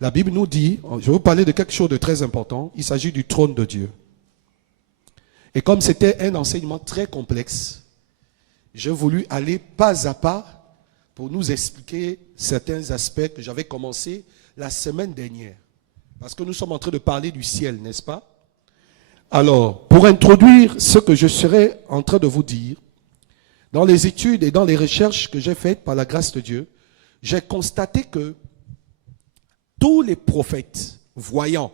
La Bible nous dit, je vais vous parler de quelque chose de très important, il s'agit du trône de Dieu. Et comme c'était un enseignement très complexe, j'ai voulu aller pas à pas pour nous expliquer certains aspects que j'avais commencé la semaine dernière. Parce que nous sommes en train de parler du ciel, n'est-ce pas? Alors, pour introduire ce que je serai en train de vous dire, dans les études et dans les recherches que j'ai faites par la grâce de Dieu, j'ai constaté que tous les prophètes voyants,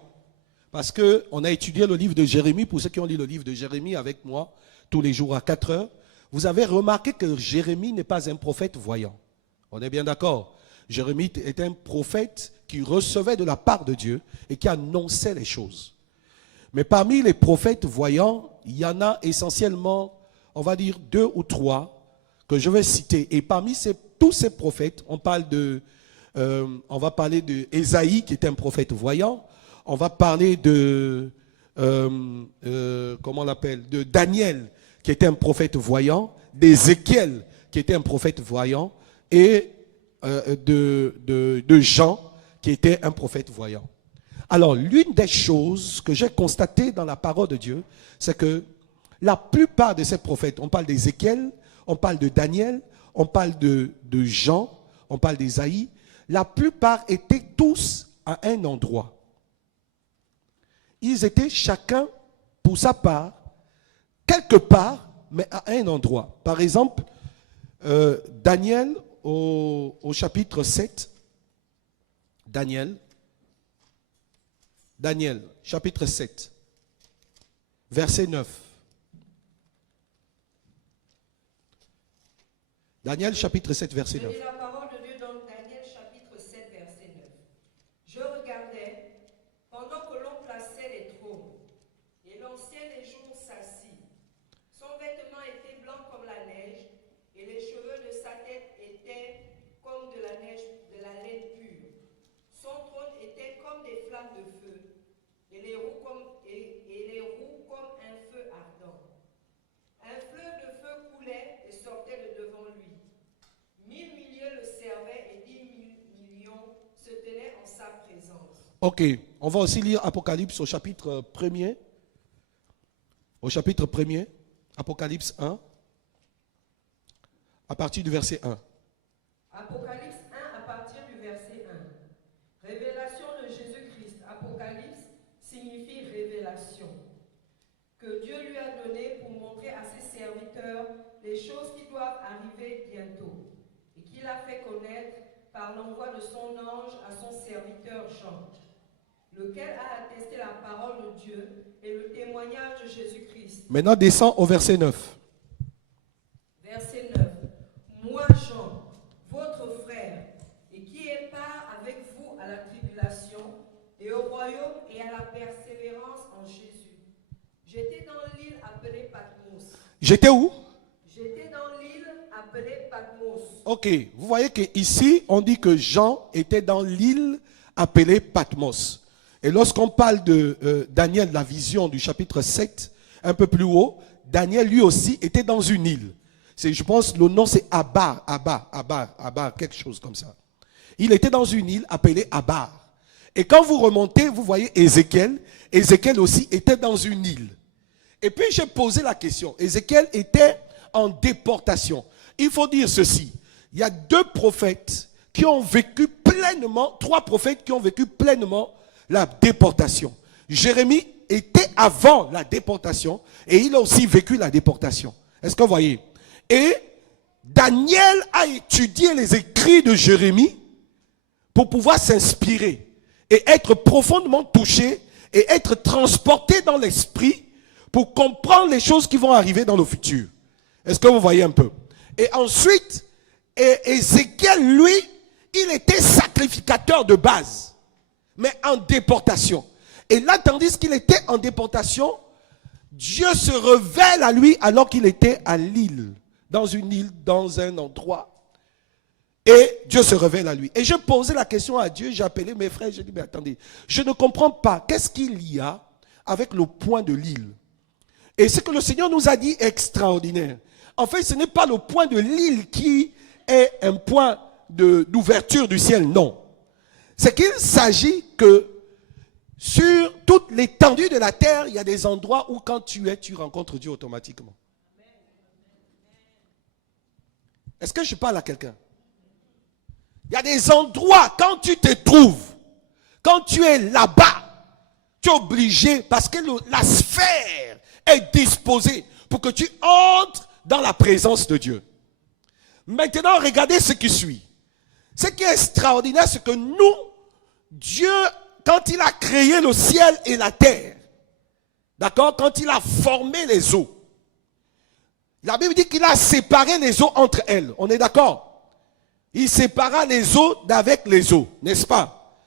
parce qu'on a étudié le livre de Jérémie, pour ceux qui ont lu le livre de Jérémie avec moi, tous les jours à 4 heures, vous avez remarqué que Jérémie n'est pas un prophète voyant. On est bien d'accord? Jérémie est un prophète qui recevait de la part de Dieu et qui annonçait les choses. Mais parmi les prophètes voyants, il y en a essentiellement, on va dire 2 ou 3 que je vais citer. Et parmi tous ces prophètes, on va parler de Ésaïe qui est un prophète voyant. On va parler de comment on l'appelle, de Daniel qui était un prophète voyant, d'Ézéchiel qui était un prophète voyant et de Jean qui était un prophète voyant. Alors, l'une des choses que j'ai constatées dans la parole de Dieu, c'est que la plupart de ces prophètes, on parle d'Ézéchiel, on parle de Daniel, on parle de Jean, on parle d'Ésaïe, la plupart étaient tous à un endroit. Ils étaient chacun pour sa part, quelque part, mais à un endroit. Par exemple, Daniel au chapitre 7, Daniel, chapitre 7, verset 9. Daniel, chapitre 7, verset 9. Et la parole de Dieu dans Daniel, chapitre 7, verset 9. Je regardais, pendant que l'on plaçait les trônes, et l'ancien des jours s'assit. Son vêtement était blanc comme la neige, et les cheveux de sa tête étaient comme de la neige, de la laine pure. Son trône était comme des flammes de feu, et les roues comme un feu ardent. Un fleuve de feu coulait et sortait de devant lui. 1000 milliers le servaient et 10 millions se tenaient en sa présence. Ok, on va aussi lire Apocalypse au chapitre 1er. Au chapitre 1er, Apocalypse 1, à partir du verset 1. Apocalypse 1 à partir du verset 1. Révélation de Jésus-Christ. Apocalypse signifie révélation. Que Dieu lui a donné pour montrer à ses serviteurs les choses qui doivent arriver bientôt. Et qu'il a fait connaître par l'envoi de son ange à son serviteur Jean, lequel a attesté la parole de Dieu et le témoignage de Jésus-Christ. Maintenant, descend au verset 9. Verset 9. Moi, Jean, votre frère, et qui est part avec vous à la tribulation et au royaume et à la persévérance en Jésus. J'étais dans l'île appelée Patmos. J'étais où? J'étais dans l'île appelée Patmos. Ok, vous voyez qu'ici, on dit que Jean était dans l'île appelée Patmos. Et lorsqu'on parle de Daniel, la vision du chapitre 7, un peu plus haut, Daniel lui aussi était dans une île. Je pense le nom c'est Abar, quelque chose comme ça. Il était dans une île appelée Abar. Et quand vous remontez, vous voyez Ézéchiel. Ézéchiel aussi était dans une île. Et puis j'ai posé la question. Ézéchiel était en déportation. Il faut dire ceci. Il y a 2 prophètes qui ont vécu pleinement, 3 prophètes qui ont vécu pleinement la déportation. Jérémie était avant la déportation et il a aussi vécu la déportation. Est-ce que vous voyez? Et Daniel a étudié les écrits de Jérémie pour pouvoir s'inspirer et être profondément touché et être transporté dans l'esprit pour comprendre les choses qui vont arriver dans le futur. Est-ce que vous voyez un peu? Et ensuite, Ézéchiel, lui, il était sacrificateur de base, mais en déportation. Et là, tandis qu'il était en déportation, Dieu se révèle à lui alors qu'il était à l'île, dans une île, dans un endroit. Et Dieu se révèle à lui. Et je posais la question à Dieu, j'ai appelé mes frères, j'ai dit, mais attendez, je ne comprends pas, qu'est-ce qu'il y a avec le point de l'île? Et ce que le Seigneur nous a dit est extraordinaire. En fait, ce n'est pas le point de l'île qui est un point d'ouverture du ciel, non. C'est qu'il s'agit que sur toute l'étendue de la terre, il y a des endroits où quand tu es, tu rencontres Dieu automatiquement. Est-ce que je parle à quelqu'un? Il y a des endroits, quand tu te trouves, quand tu es là-bas, tu es obligé, parce que la sphère est disposée pour que tu entres dans la présence de Dieu. Maintenant, regardez ce qui suit. Ce qui est extraordinaire, c'est que nous, Dieu, quand il a créé le ciel et la terre, d'accord, quand il a formé les eaux, la Bible dit qu'il a séparé les eaux entre elles. On est d'accord? Il sépara les eaux d'avec les eaux, n'est-ce pas?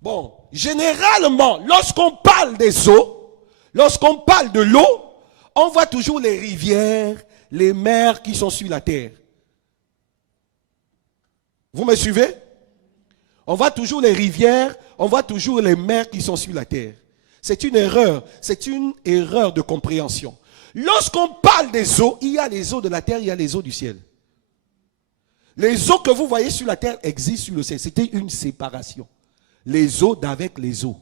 Bon, généralement, lorsqu'on parle des eaux, lorsqu'on parle de l'eau, on voit toujours les rivières, les mers qui sont sur la terre. Vous me suivez? On voit toujours les rivières, on voit toujours les mers qui sont sur la terre. C'est une erreur de compréhension. Lorsqu'on parle des eaux, il y a les eaux de la terre, il y a les eaux du ciel. Les eaux que vous voyez sur la terre existent sur le ciel. C'était une séparation. Les eaux d'avec les eaux.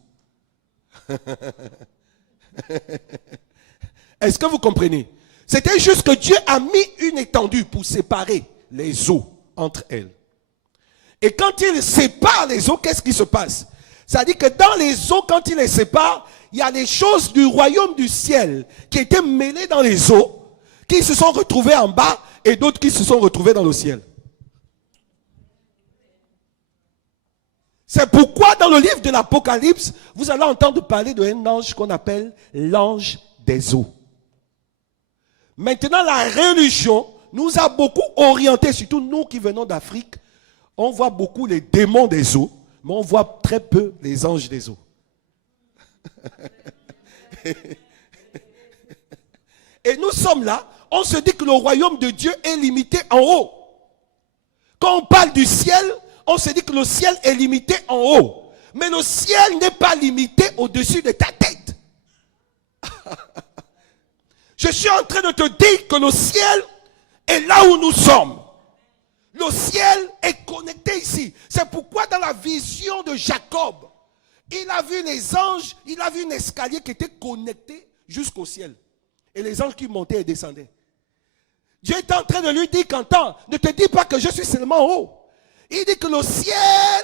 Est-ce que vous comprenez? C'était juste que Dieu a mis une étendue pour séparer les eaux entre elles. Et quand il sépare les eaux, qu'est-ce qui se passe? Ça dit que dans les eaux, quand il les sépare, il y a les choses du royaume du ciel qui étaient mêlées dans les eaux, qui se sont retrouvées en bas et d'autres qui se sont retrouvées dans le ciel. C'est pourquoi dans le livre de l'Apocalypse, vous allez entendre parler d'un ange qu'on appelle l'ange des eaux. Maintenant, la religion nous a beaucoup orientés, surtout nous qui venons d'Afrique. On voit beaucoup les démons des eaux, mais on voit très peu les anges des eaux. Et nous sommes là, on se dit que le royaume de Dieu est limité en haut. Quand on parle du ciel, on se dit que le ciel est limité en haut. Mais le ciel n'est pas limité au-dessus de ta tête. Je suis en train de te dire que le ciel est là où nous sommes. Le ciel est connecté ici. C'est pourquoi dans la vision de Jacob, il a vu les anges, il a vu un escalier qui était connecté jusqu'au ciel. Et les anges qui montaient et descendaient. Dieu est en train de lui dire qu'entends, ne te dis pas que je suis seulement en haut. Il dit que le ciel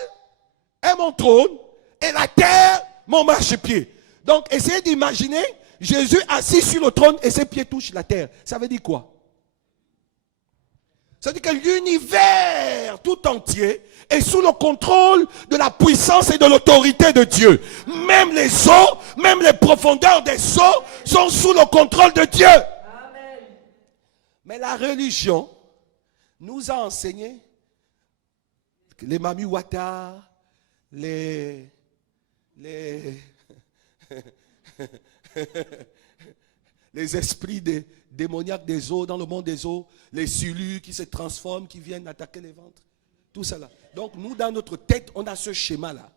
est mon trône et la terre mon marchepied. Donc essayez d'imaginer Jésus assis sur le trône et ses pieds touchent la terre. Ça veut dire quoi? Ça veut dire que l'univers tout entier est sous le contrôle de la puissance et de l'autorité de Dieu. Même les eaux, même les profondeurs des eaux sont sous le contrôle de Dieu. Amen. Mais la religion nous a enseigné que les Mami Wata, les esprits démoniaques des eaux, dans le monde des eaux, les silures qui se transforment, qui viennent attaquer les ventres, tout ça là. Donc nous, dans notre tête, on a ce schéma-là.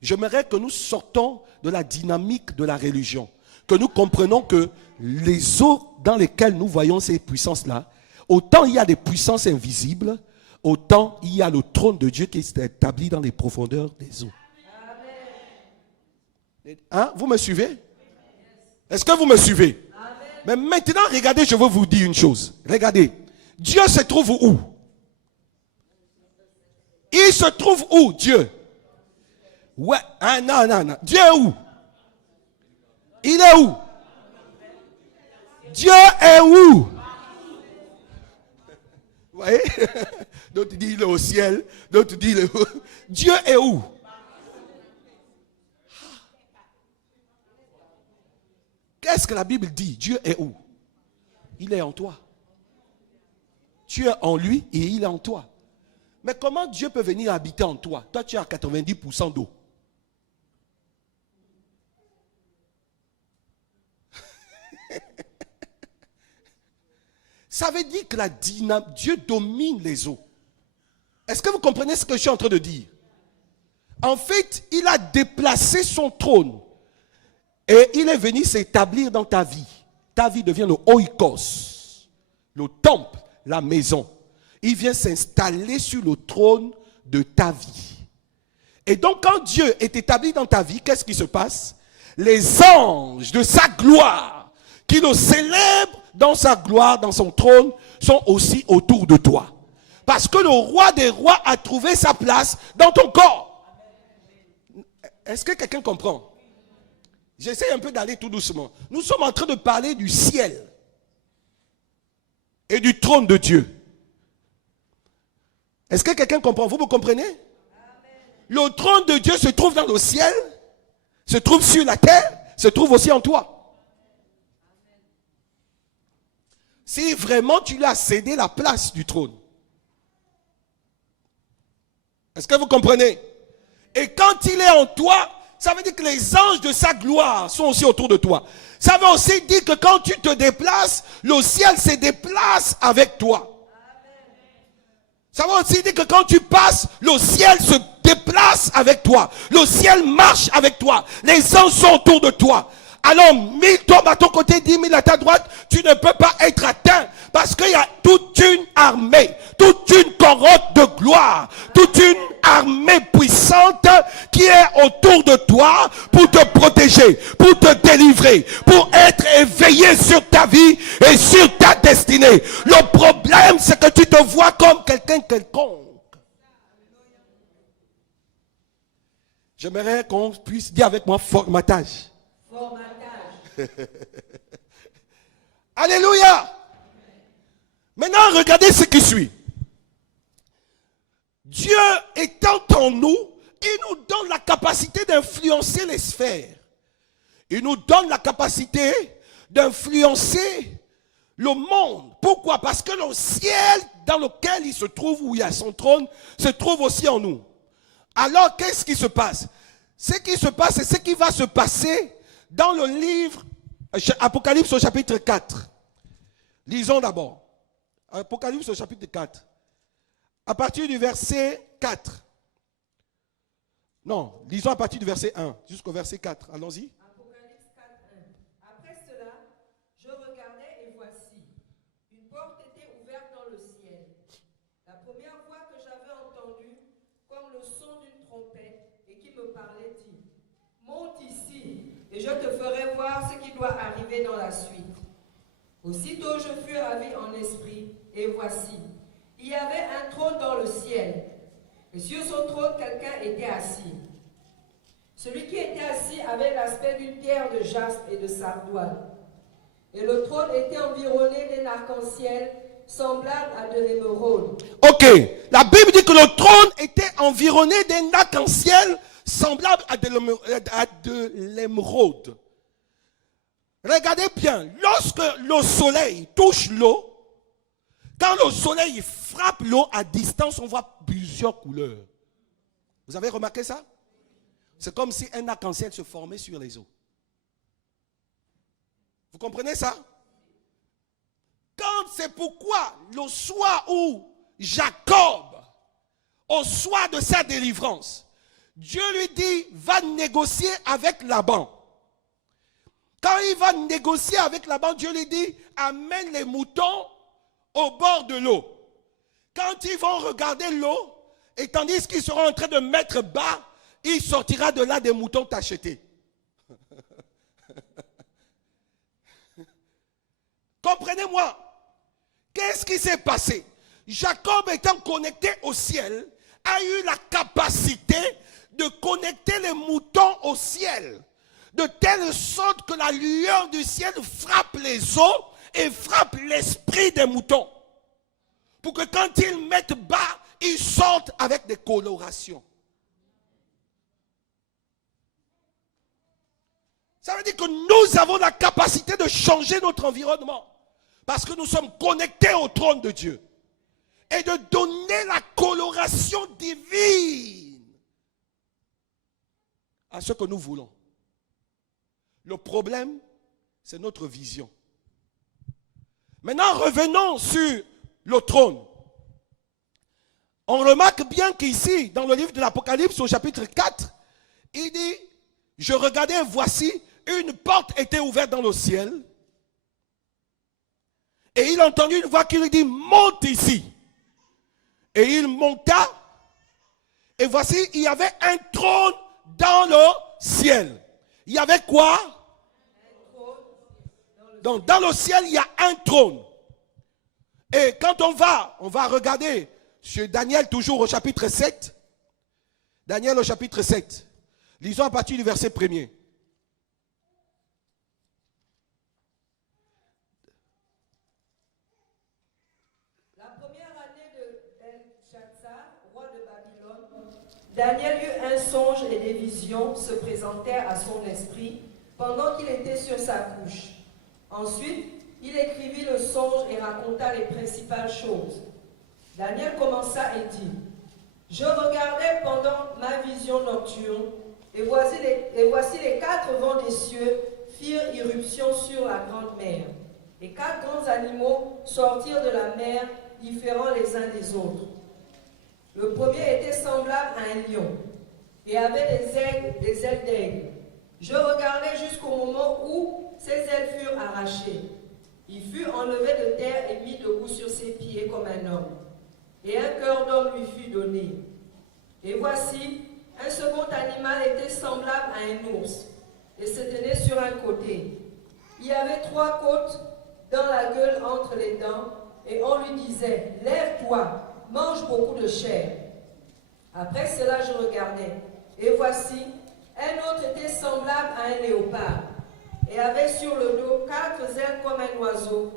J'aimerais que nous sortons de la dynamique de la religion, que nous comprenons que les eaux dans lesquelles nous voyons ces puissances-là, autant il y a des puissances invisibles, autant il y a le trône de Dieu qui est établi dans les profondeurs des eaux. Hein? Vous me suivez? Est-ce que vous me suivez? Mais maintenant, regardez, je veux vous dire une chose. Regardez. Dieu se trouve où? Il se trouve où, Dieu? Ouais. Ah, non. Dieu est où? Il est où? Dieu est où? Vous voyez? D'autres disent il est au ciel. D'autres disent Dieu est où? Qu'est-ce que la Bible dit? Dieu est où? Il est en toi. Tu es en lui et il est en toi. Mais comment Dieu peut venir habiter en toi? Toi, tu es à 90% d'eau. Ça veut dire que Dieu domine les eaux. Est-ce que vous comprenez ce que je suis en train de dire? En fait, il a déplacé son trône. Et il est venu s'établir dans ta vie. Ta vie devient le oikos, le temple, la maison. Il vient s'installer sur le trône de ta vie. Et donc quand Dieu est établi dans ta vie, qu'est-ce qui se passe? Les anges de sa gloire, qui le célèbrent dans sa gloire, dans son trône, sont aussi autour de toi. Parce que le roi des rois a trouvé sa place dans ton corps. Est-ce que quelqu'un comprend? J'essaie un peu d'aller tout doucement. Nous sommes en train de parler du ciel et du trône de Dieu. Est-ce que quelqu'un comprend? Vous me comprenez? Amen. Le trône de Dieu se trouve dans le ciel, se trouve sur la terre, se trouve aussi en toi. Si vraiment tu lui as cédé la place du trône. Est-ce que vous comprenez? Et quand il est en toi, ça veut dire que les anges de sa gloire sont aussi autour de toi. Ça veut aussi dire que quand tu te déplaces, le ciel se déplace avec toi. Ça veut aussi dire que quand tu passes, le ciel se déplace avec toi. Le ciel marche avec toi. Les anges sont autour de toi. Alors, 1000 tombent à ton côté, 10 000 à ta droite, tu ne peux pas être atteint. Parce qu'il y a toute une armée, toute une corotte de gloire, toute une armée puissante qui est autour de toi pour te protéger, pour te délivrer, pour être éveillé sur ta vie et sur ta destinée. Le problème, c'est que tu te vois comme quelqu'un quelconque. J'aimerais qu'on puisse dire avec moi formatage. Formatage. Alléluia. Maintenant, regardez ce qui suit. Dieu étant en nous, il nous donne la capacité d'influencer les sphères. Il nous donne la capacité d'influencer le monde. Pourquoi? Parce que le ciel dans lequel il se trouve, où il y a son trône, se trouve aussi en nous. Alors, qu'est-ce qui se passe? Ce qui se passe, c'est ce qui va se passer dans le livre Apocalypse au chapitre 4. Lisons d'abord. Apocalypse au chapitre 4. À partir du verset 4. Non, lisons à partir du verset 1 jusqu'au verset 4. Allons-y. Apocalypse 4, 1. Après cela, je regardais et voici, une porte était ouverte dans le ciel. La première voix que j'avais entendue, comme le son d'une trompette, et qui me parlait, dit, monte ici, et je te ferai voir ce qui doit arriver dans la suite. Aussitôt je fus ravi en esprit, et voici, il y avait un trône dans le ciel, et sur son trône quelqu'un était assis. Celui qui était assis avait l'aspect d'une pierre de jaspe et de sardoine, et le trône était environné d'un arc-en-ciel semblable à de l'émeraude. Ok, la Bible dit que le trône était environné d'un arc-en-ciel semblable à de l'émeraude. Regardez bien, lorsque le soleil touche l'eau, quand le soleil frappe l'eau à distance, on voit plusieurs couleurs. Vous avez remarqué ça? C'est comme si un arc-en-ciel se formait sur les eaux. Vous comprenez ça? C'est pourquoi le soir où Jacob, au soir de sa délivrance, Dieu lui dit, va négocier avec Laban. Quand il va négocier avec Laban, Dieu lui dit, amène les moutons au bord de l'eau. Quand ils vont regarder l'eau, et tandis qu'ils seront en train de mettre bas, il sortira de là des moutons tachetés. Comprenez-moi. Qu'est-ce qui s'est passé? Jacob étant connecté au ciel, a eu la capacité de connecter les moutons au ciel. De telle sorte que la lueur du ciel frappe les eaux et frappe l'esprit des moutons. Pour que quand ils mettent bas, ils sortent avec des colorations. Ça veut dire que nous avons la capacité de changer notre environnement. Parce que nous sommes connectés au trône de Dieu. Et de donner la coloration divine à ce que nous voulons. Le problème, c'est notre vision. Maintenant, revenons sur le trône. On remarque bien qu'ici, dans le livre de l'Apocalypse, au chapitre 4, il dit, je regardais, voici, une porte était ouverte dans le ciel. Et il entendit une voix qui lui dit, monte ici. Et il monta. Et voici, il y avait un trône dans le ciel. Il y avait quoi? Donc, dans le ciel, il y a un trône. Et quand on va regarder sur Daniel, toujours au chapitre 7. Daniel au chapitre 7. Lisons à partir du verset 1er. La première année de Belshazzar, roi de Babylone, Daniel eut un songe et des visions se présentèrent à son esprit pendant qu'il était sur sa couche. Ensuite, il écrivit le songe et raconta les principales choses. Daniel commença et dit: Je regardais pendant ma vision nocturne, et voici les 4 vents des cieux firent irruption sur la grande mer. Et 4 grands animaux sortirent de la mer, différents les uns des autres. Le premier était semblable à un lion, et avait des ailes d'aigle. Je regardais jusqu'au moment où ses ailes furent arrachées. Il fut enlevé de terre et mis debout sur ses pieds comme un homme. Et un cœur d'homme lui fut donné. Et voici, un second animal était semblable à un ours, et se tenait sur un côté. Il y avait 3 côtes dans la gueule entre les dents, et on lui disait: Lève-toi, mange beaucoup de chair. Après cela, je regardais, et voici, un autre était semblable à un léopard, et avait sur le dos 4 ailes comme un oiseau.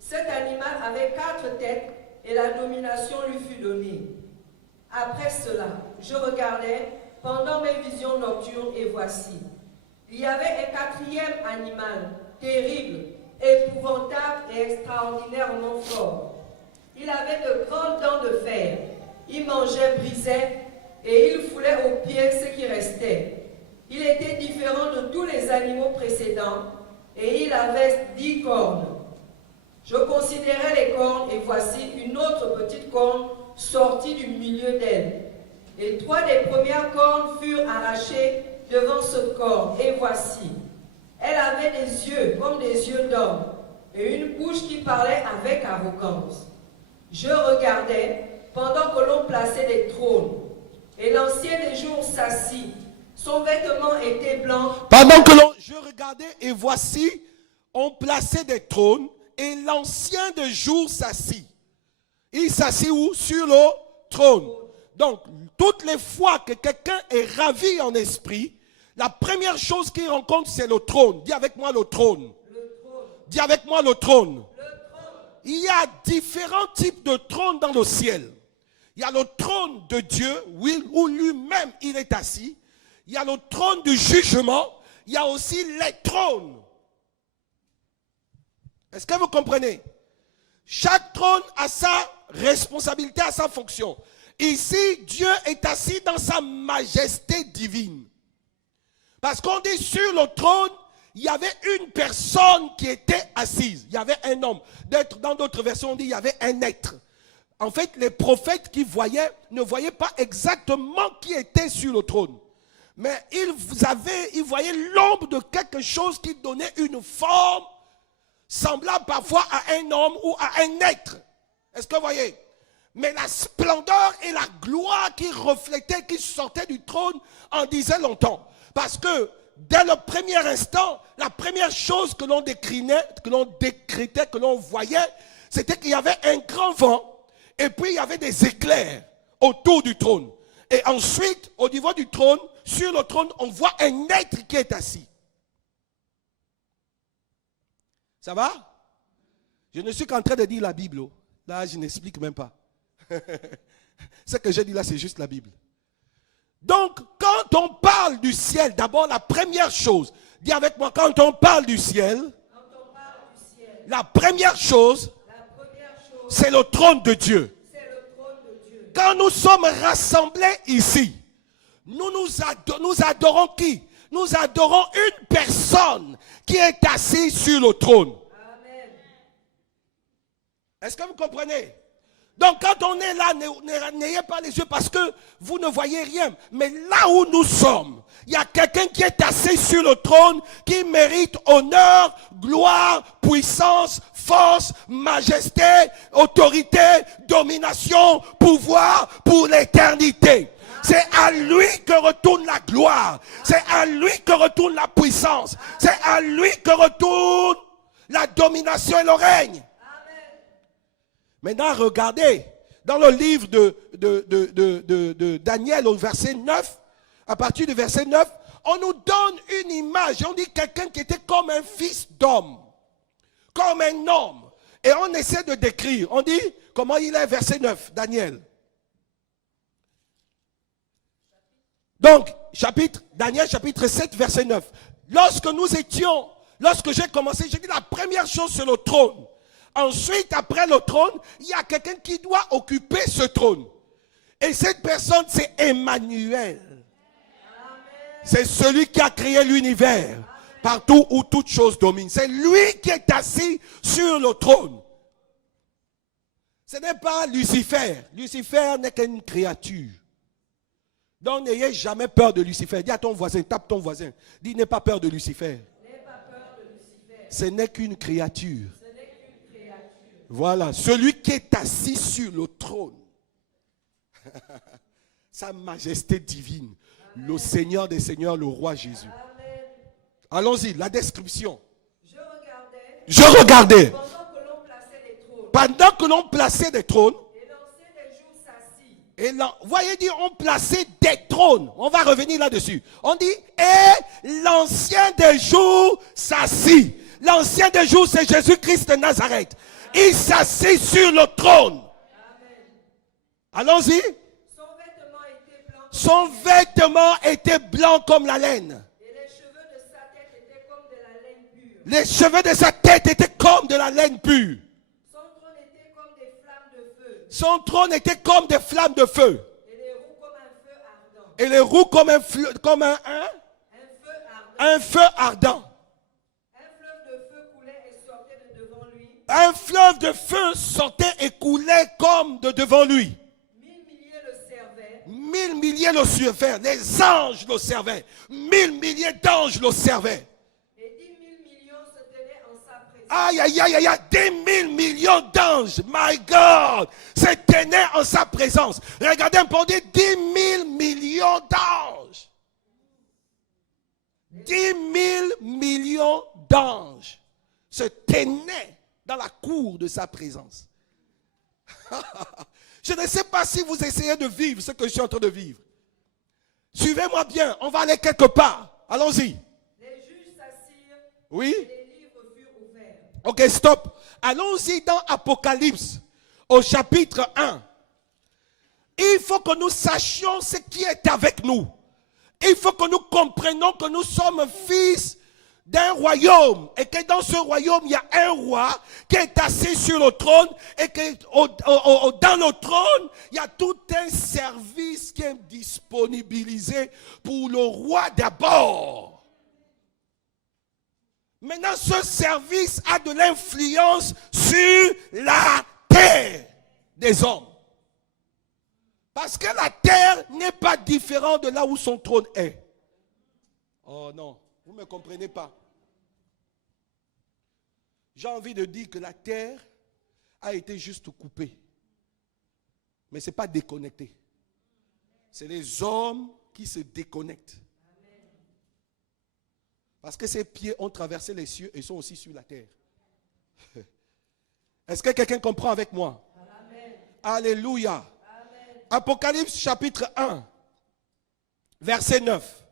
Cet animal avait 4 têtes, et la domination lui fut donnée. Après cela, je regardais pendant mes visions nocturnes, et voici, il y avait un 4e animal, terrible, épouvantable et extraordinairement fort. Il avait de grandes dents de fer, il mangeait, brisait, et il foulait aux pieds ce qui restait. Il était différent de tous les animaux précédents, et il avait 10 cornes. Je considérais les cornes, et voici une autre petite corne sortie du milieu d'elle. Et 3 des premières cornes furent arrachées devant ce corps, et voici, elle avait des yeux comme des yeux d'homme, et une bouche qui parlait avec arrogance. Je regardais pendant que l'on plaçait des trônes, et l'ancien des jours s'assit. Son vêtement était blanc. Je regardais, et voici, on plaçait des trônes, et l'ancien des jours s'assit. Il s'assit où? Sur le trône. Donc, toutes les fois que quelqu'un est ravi en esprit, la première chose qu'il rencontre, c'est le trône. Dis avec moi le trône. Dis avec moi le trône. Il y a différents types de trônes dans le ciel. Il y a le trône de Dieu, où lui-même il est assis. Il y a le trône du jugement. Il y a aussi les trônes. Est-ce que vous comprenez? Chaque trône a sa responsabilité, a sa fonction. Ici, Dieu est assis dans sa majesté divine. Parce qu'on dit sur le trône, il y avait une personne qui était assise. Il y avait un homme. Dans d'autres versions, on dit il y avait un être. En fait, les prophètes qui voyaient ne voyaient pas exactement qui était sur le trône. Mais ils voyaient l'ombre de quelque chose qui donnait une forme semblable parfois à un homme ou à un être. Est-ce que vous voyez? Mais la splendeur et la gloire qui reflétaient, qui sortaient du trône, en disaient longtemps. Parce que dès le premier instant, la première chose que l'on décritait, que l'on voyait, c'était qu'il y avait un grand vent, et puis il y avait des éclairs autour du trône. Et ensuite, au niveau du trône, sur le trône, on voit un être qui est assis. Ça va? Je ne suis qu'en train de dire la Bible. Là, je n'explique même pas. Ce que j'ai dit là, c'est juste la Bible. Donc, quand on parle du ciel, d'abord la première chose, dis avec moi, quand on parle du ciel, la première chose, c'est le trône de Dieu. Quand nous sommes rassemblés ici, nous adorons qui? Nous adorons une personne qui est assise sur le trône. Amen. Est-ce que vous comprenez? Donc quand on est là, n'ayez pas les yeux parce que vous ne voyez rien. Mais là où nous sommes, il y a quelqu'un qui est assis sur le trône qui mérite honneur, gloire, puissance, force, majesté, autorité, domination, pouvoir pour l'éternité. C'est à lui que retourne la gloire. C'est à lui que retourne la puissance. C'est à lui que retourne la domination et le règne. Maintenant, regardez, dans le livre de Daniel, au verset 9, à partir du verset 9, on nous donne une image. On dit quelqu'un qui était comme un fils d'homme, comme un homme. Et on essaie de décrire. On dit comment il est, verset 9, Daniel. Donc, Daniel chapitre 7, verset 9. Lorsque j'ai commencé, j'ai dit la première chose sur le trône. Ensuite, après le trône, il y a quelqu'un qui doit occuper ce trône. Et cette personne, c'est Emmanuel. C'est celui qui a créé l'univers. Partout où toute chose domine. C'est lui qui est assis sur le trône. Ce n'est pas Lucifer. Lucifer n'est qu'une créature. Donc n'ayez jamais peur de Lucifer. Dis à ton voisin, tape ton voisin. Dis, n'aie pas peur de Lucifer. Ce n'est qu'une créature. Voilà, celui qui est assis sur le trône. Sa majesté divine. Amen. Le Seigneur des Seigneurs, le roi Jésus. Allons-y, la description. Je regardais. Pendant que l'on plaçait des trônes. Et voyez dire, on plaçait des trônes. On va revenir là-dessus. On dit, et l'ancien des jours s'assit. L'ancien des jours, c'est Jésus-Christ de Nazareth. Il s'assit sur le trône. Allons-y. Son vêtement était blanc comme la laine. Et les cheveux de sa tête étaient comme de la laine pure. Les cheveux de sa tête étaient comme de la laine pure. Son trône était comme des flammes de feu. Son trône était comme des flammes de feu. Et les roues comme un feu ardent. Et les roues comme un feu ardent. Un feu ardent. Un fleuve de feu coulait et sortait de devant lui. Un fleuve de feu sortait et coulait comme de devant lui. 1000 milliers le servaient. Les anges le servaient. 1000 milliers d'anges le servaient. Et 10 000 millions se tenaient en sa présence. Aïe, aïe, aïe, aïe, 10 000 millions d'anges. My God. Se tenaient en sa présence. Regardez un peu, on dit 10 000 millions d'anges. 10 000 millions d'anges se tenaient dans la cour de sa présence. Je ne sais pas si vous essayez de vivre ce que je suis en train de vivre. Suivez-moi bien, on va aller quelque part. Allons-y. Les juges s'assirent. Oui. Et les livres furent ouverts. Ok, stop. Allons-y dans Apocalypse, au chapitre 1. Il faut que nous sachions ce qui est avec nous. Il faut que nous comprenions que nous sommes fils d'un royaume, et que dans ce royaume, il y a un roi qui est assis sur le trône, et que dans le trône, il y a tout un service qui est disponibilisé pour le roi d'abord. Maintenant, ce service a de l'influence sur la terre des hommes. Parce que la terre n'est pas différente de là où son trône est. Oh non. Vous ne me comprenez pas. J'ai envie de dire que la terre a été juste coupée. Mais ce n'est pas déconnecté. C'est les hommes qui se déconnectent. Parce que ses pieds ont traversé les cieux et sont aussi sur la terre. Est-ce que quelqu'un comprend avec moi? Amen. Alléluia. Amen. Apocalypse chapitre 1, verset 9.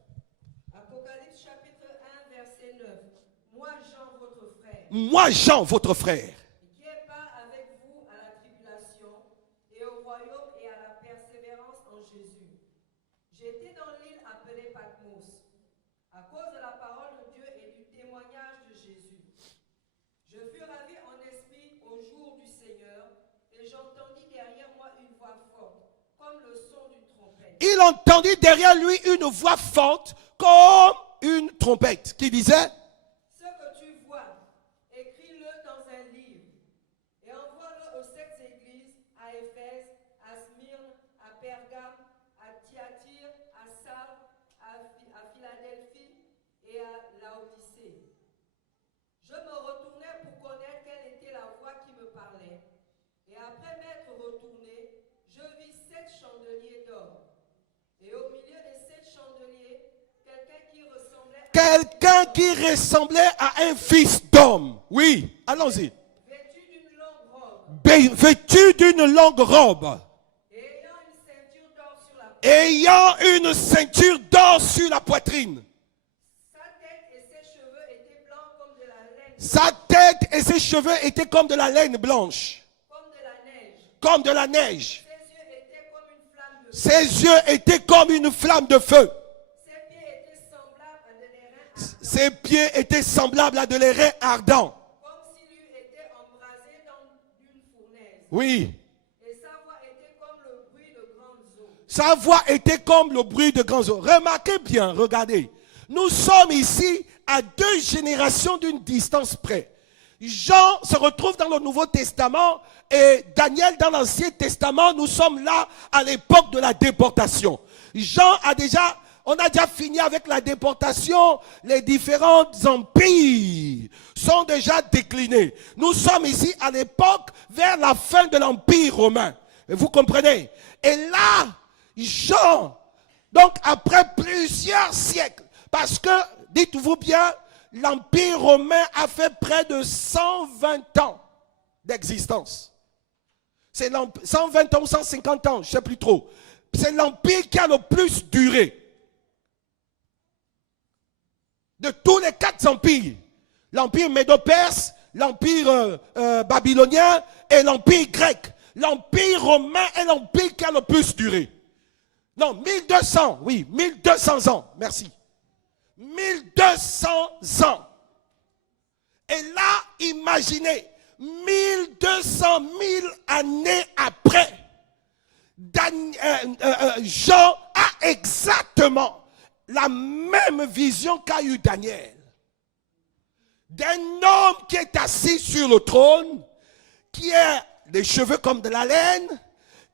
Moi, Jean, votre frère, qui est part avec vous à la tribulation et au royaume et à la persévérance en Jésus. J'étais dans l'île appelée Patmos, à cause de la parole de Dieu et du témoignage de Jésus. Je fus ravi en esprit au jour du Seigneur, et j'entendis derrière moi une voix forte, comme le son d'une trompette. Il entendit derrière lui une voix forte, comme une trompette, qui disait: quelqu'un qui ressemblait à un fils d'homme. Oui, allons-y. vêtu d'une longue robe, Vêtu d'une longue robe, ayant une ceinture d'or sur la poitrine. ayant une ceinture d'or sur la poitrine. Sa tête et ses cheveux étaient blancs comme de la laine, Sa tête et ses cheveux étaient comme de la laine blanche, comme de la neige. comme de la neige. Ses yeux étaient comme une flamme de feu. Ses pieds étaient semblables à de l'airain ardent. Comme s'il eût été embrasé d'une fournaise. Oui. Et sa voix était comme le bruit de grandes eaux. Sa voix était comme le bruit de grands eaux. Remarquez bien, regardez. Nous sommes ici à 2 générations d'une distance près. Jean se retrouve dans le Nouveau Testament et Daniel dans l'Ancien Testament. Nous sommes là à l'époque de la déportation. On a déjà fini avec la déportation. Les différents empires sont déjà déclinés. Nous sommes ici à l'époque vers la fin de l'Empire romain. Vous comprenez? Et là, Jean, donc après plusieurs siècles, parce que, dites-vous bien, l'Empire romain a fait près de 120 ans d'existence. C'est 120 ans ou 150 ans, je ne sais plus trop. C'est l'Empire qui a le plus duré. De tous les 4 empires, l'Empire médo-perse, l'Empire babylonien et l'Empire grec. L'Empire romain est l'Empire qui a le plus duré. Non, 1200, oui, 1200 ans, merci. 1200 ans. Et là, imaginez, 1200 000 années après, Jean a exactement la même vision qu'a eu Daniel. D'un homme qui est assis sur le trône, qui a des cheveux comme de la laine,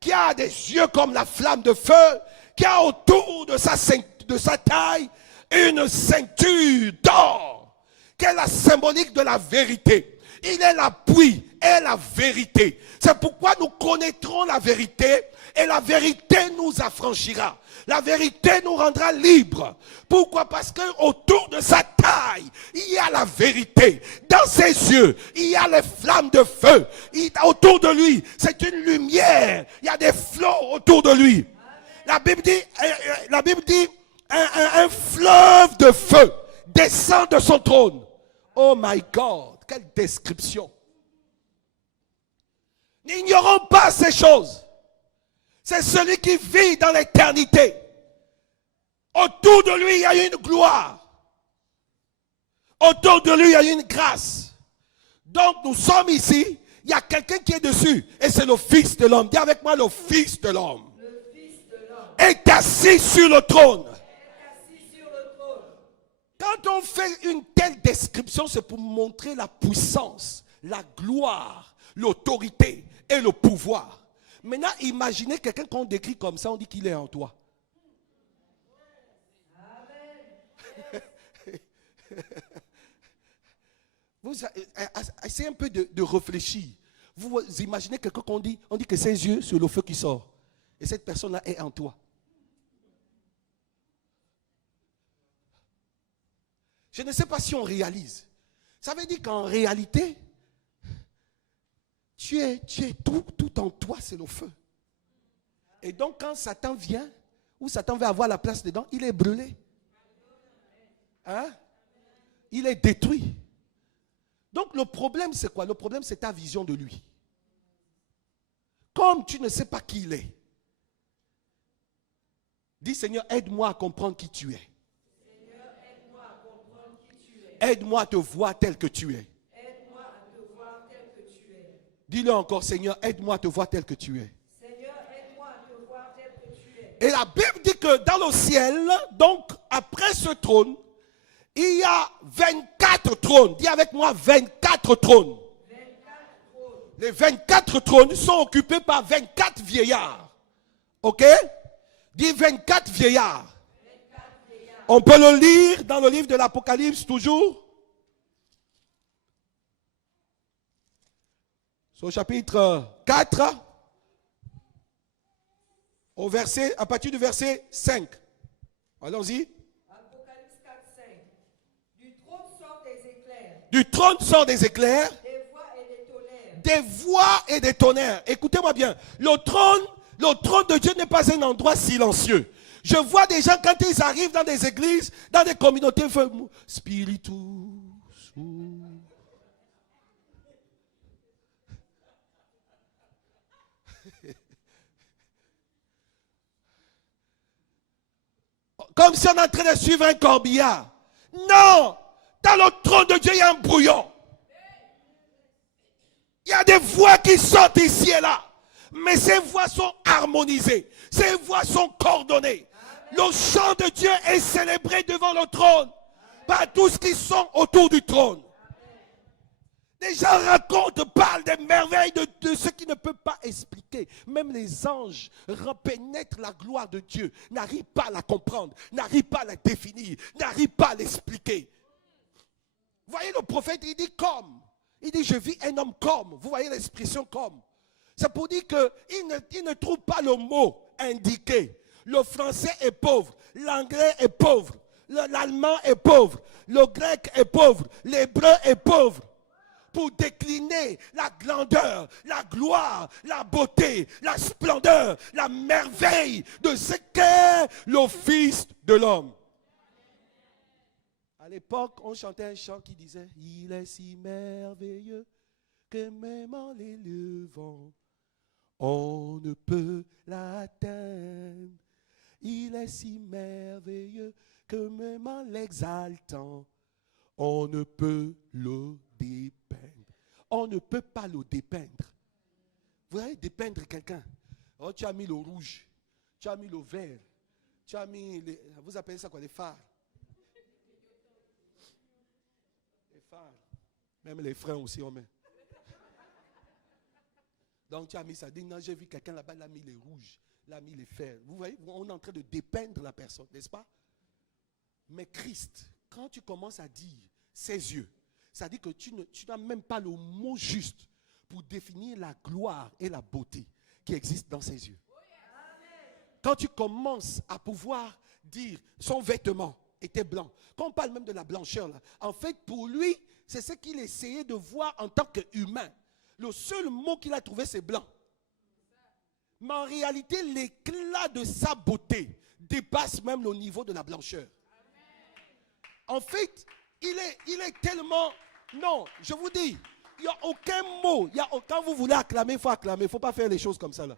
qui a des yeux comme la flamme de feu, qui a autour de sa taille une ceinture d'or, qui est la symbolique de la vérité. Il est l'appui et la vérité. C'est pourquoi nous connaîtrons la vérité et la vérité nous affranchira. La vérité nous rendra libres. Pourquoi? Parce que autour de sa taille, il y a la vérité. Dans ses yeux, il y a les flammes de feu. Autour de lui, c'est une lumière. Il y a des flots autour de lui. La Bible dit, un fleuve de feu descend de son trône. Oh my God, quelle description. N'ignorons pas ces choses. C'est celui qui vit dans l'éternité. Autour de lui, il y a une gloire. Autour de lui, il y a une grâce. Donc, nous sommes ici. Il y a quelqu'un qui est dessus. Et c'est le Fils de l'homme. Dis avec moi, le Fils de l'homme. Le Fils de l'homme Est assis sur le trône. est assis sur le trône. Quand on fait une telle description, c'est pour montrer la puissance, la gloire, l'autorité et le pouvoir. Maintenant, imaginez quelqu'un qu'on décrit comme ça, on dit qu'il est en toi. Vous essayez un peu de réfléchir. Vous imaginez quelqu'un qu'on dit, on dit que ses yeux, c'est le feu qui sort. Et cette personne-là est en toi. Je ne sais pas si on réalise. Ça veut dire qu'en réalité, tu es tout en toi, c'est le feu. Et donc quand Satan vient, ou Satan veut avoir la place dedans, il est brûlé. Hein? Il est détruit. Donc le problème c'est quoi? Le problème c'est ta vision de lui. Comme tu ne sais pas qui il est, dis Seigneur, aide-moi à comprendre qui tu es. Seigneur, aide-moi à comprendre qui tu es. Aide-moi à te voir tel que tu es. Aide-moi à te voir tel que tu es. Dis-le encore, Seigneur, aide-moi à te voir tel que tu es. Seigneur, aide-moi à te voir tel que tu es. Et la Bible dit que dans le ciel, donc après ce trône, il y a 24 trônes. Dis avec moi, 24 trônes. 24 trônes. Les 24 trônes sont occupés par 24 vieillards. Ok? Dis 24 vieillards. 24 vieillards. On peut le lire dans le livre de l'Apocalypse toujours. Au chapitre 4, à partir du verset 5. Allons-y. Apocalypse 4, 5. Du trône sort des éclairs, des voix et des tonnerres. des voix et des tonnerres. Écoutez-moi bien. Le trône de Dieu n'est pas un endroit silencieux. Je vois des gens quand ils arrivent dans des églises, dans des communautés, spiritus. Comme si on est en train de suivre un corbillard. Non! Dans le trône de Dieu, il y a un brouillon. Il y a des voix qui sortent ici et là. Mais ces voix sont harmonisées. Ces voix sont coordonnées. Le chant de Dieu est célébré devant le trône par tous qui sont autour du trône. Les gens racontent, parlent des merveilles de ce qu'ils ne peuvent pas expliquer. Même les anges pénètrent la gloire de Dieu, n'arrivent pas à la comprendre, n'arrivent pas à la définir, n'arrivent pas à l'expliquer. Vous voyez, le prophète, il dit comme. Il dit, je vis un homme comme. Vous voyez l'expression comme. C'est pour dire qu'il ne trouve pas le mot indiqué. Le français est pauvre, l'anglais est pauvre, l'allemand est pauvre, le grec est pauvre, l'hébreu est pauvre. Pour décliner la grandeur, la gloire, la beauté, la splendeur, la merveille de ce qu'est le Fils de l'homme. À l'époque, on chantait un chant qui disait « Il est si merveilleux que même en l'élevant, on ne peut l'atteindre. Il est si merveilleux que même en l'exaltant, on ne peut le dépeindre. » On ne peut pas le dépeindre. Vous voyez, dépeindre quelqu'un. Oh, tu as mis le rouge, tu as mis le vert, tu as mis, vous appelez ça quoi, les phares. Les phares. Même les freins aussi, on met. Donc tu as mis ça. Dis, non, j'ai vu quelqu'un là-bas, il a mis les rouges, il a mis les fers. Vous voyez, on est en train de dépeindre la personne, n'est-ce pas? Mais Christ, quand tu commences à dire ses yeux, ça dit que tu n'as même pas le mot juste pour définir la gloire et la beauté qui existent dans ses yeux. Quand tu commences à pouvoir dire son vêtement était blanc, quand on parle même de la blancheur, là, en fait pour lui, c'est ce qu'il essayait de voir en tant qu'humain. Le seul mot qu'il a trouvé, c'est blanc. Mais en réalité, l'éclat de sa beauté dépasse même le niveau de la blancheur. En fait, il est tellement... Non, je vous dis, il n'y a aucun mot. Quand vous voulez acclamer, il faut acclamer. Il ne faut pas faire les choses comme ça là.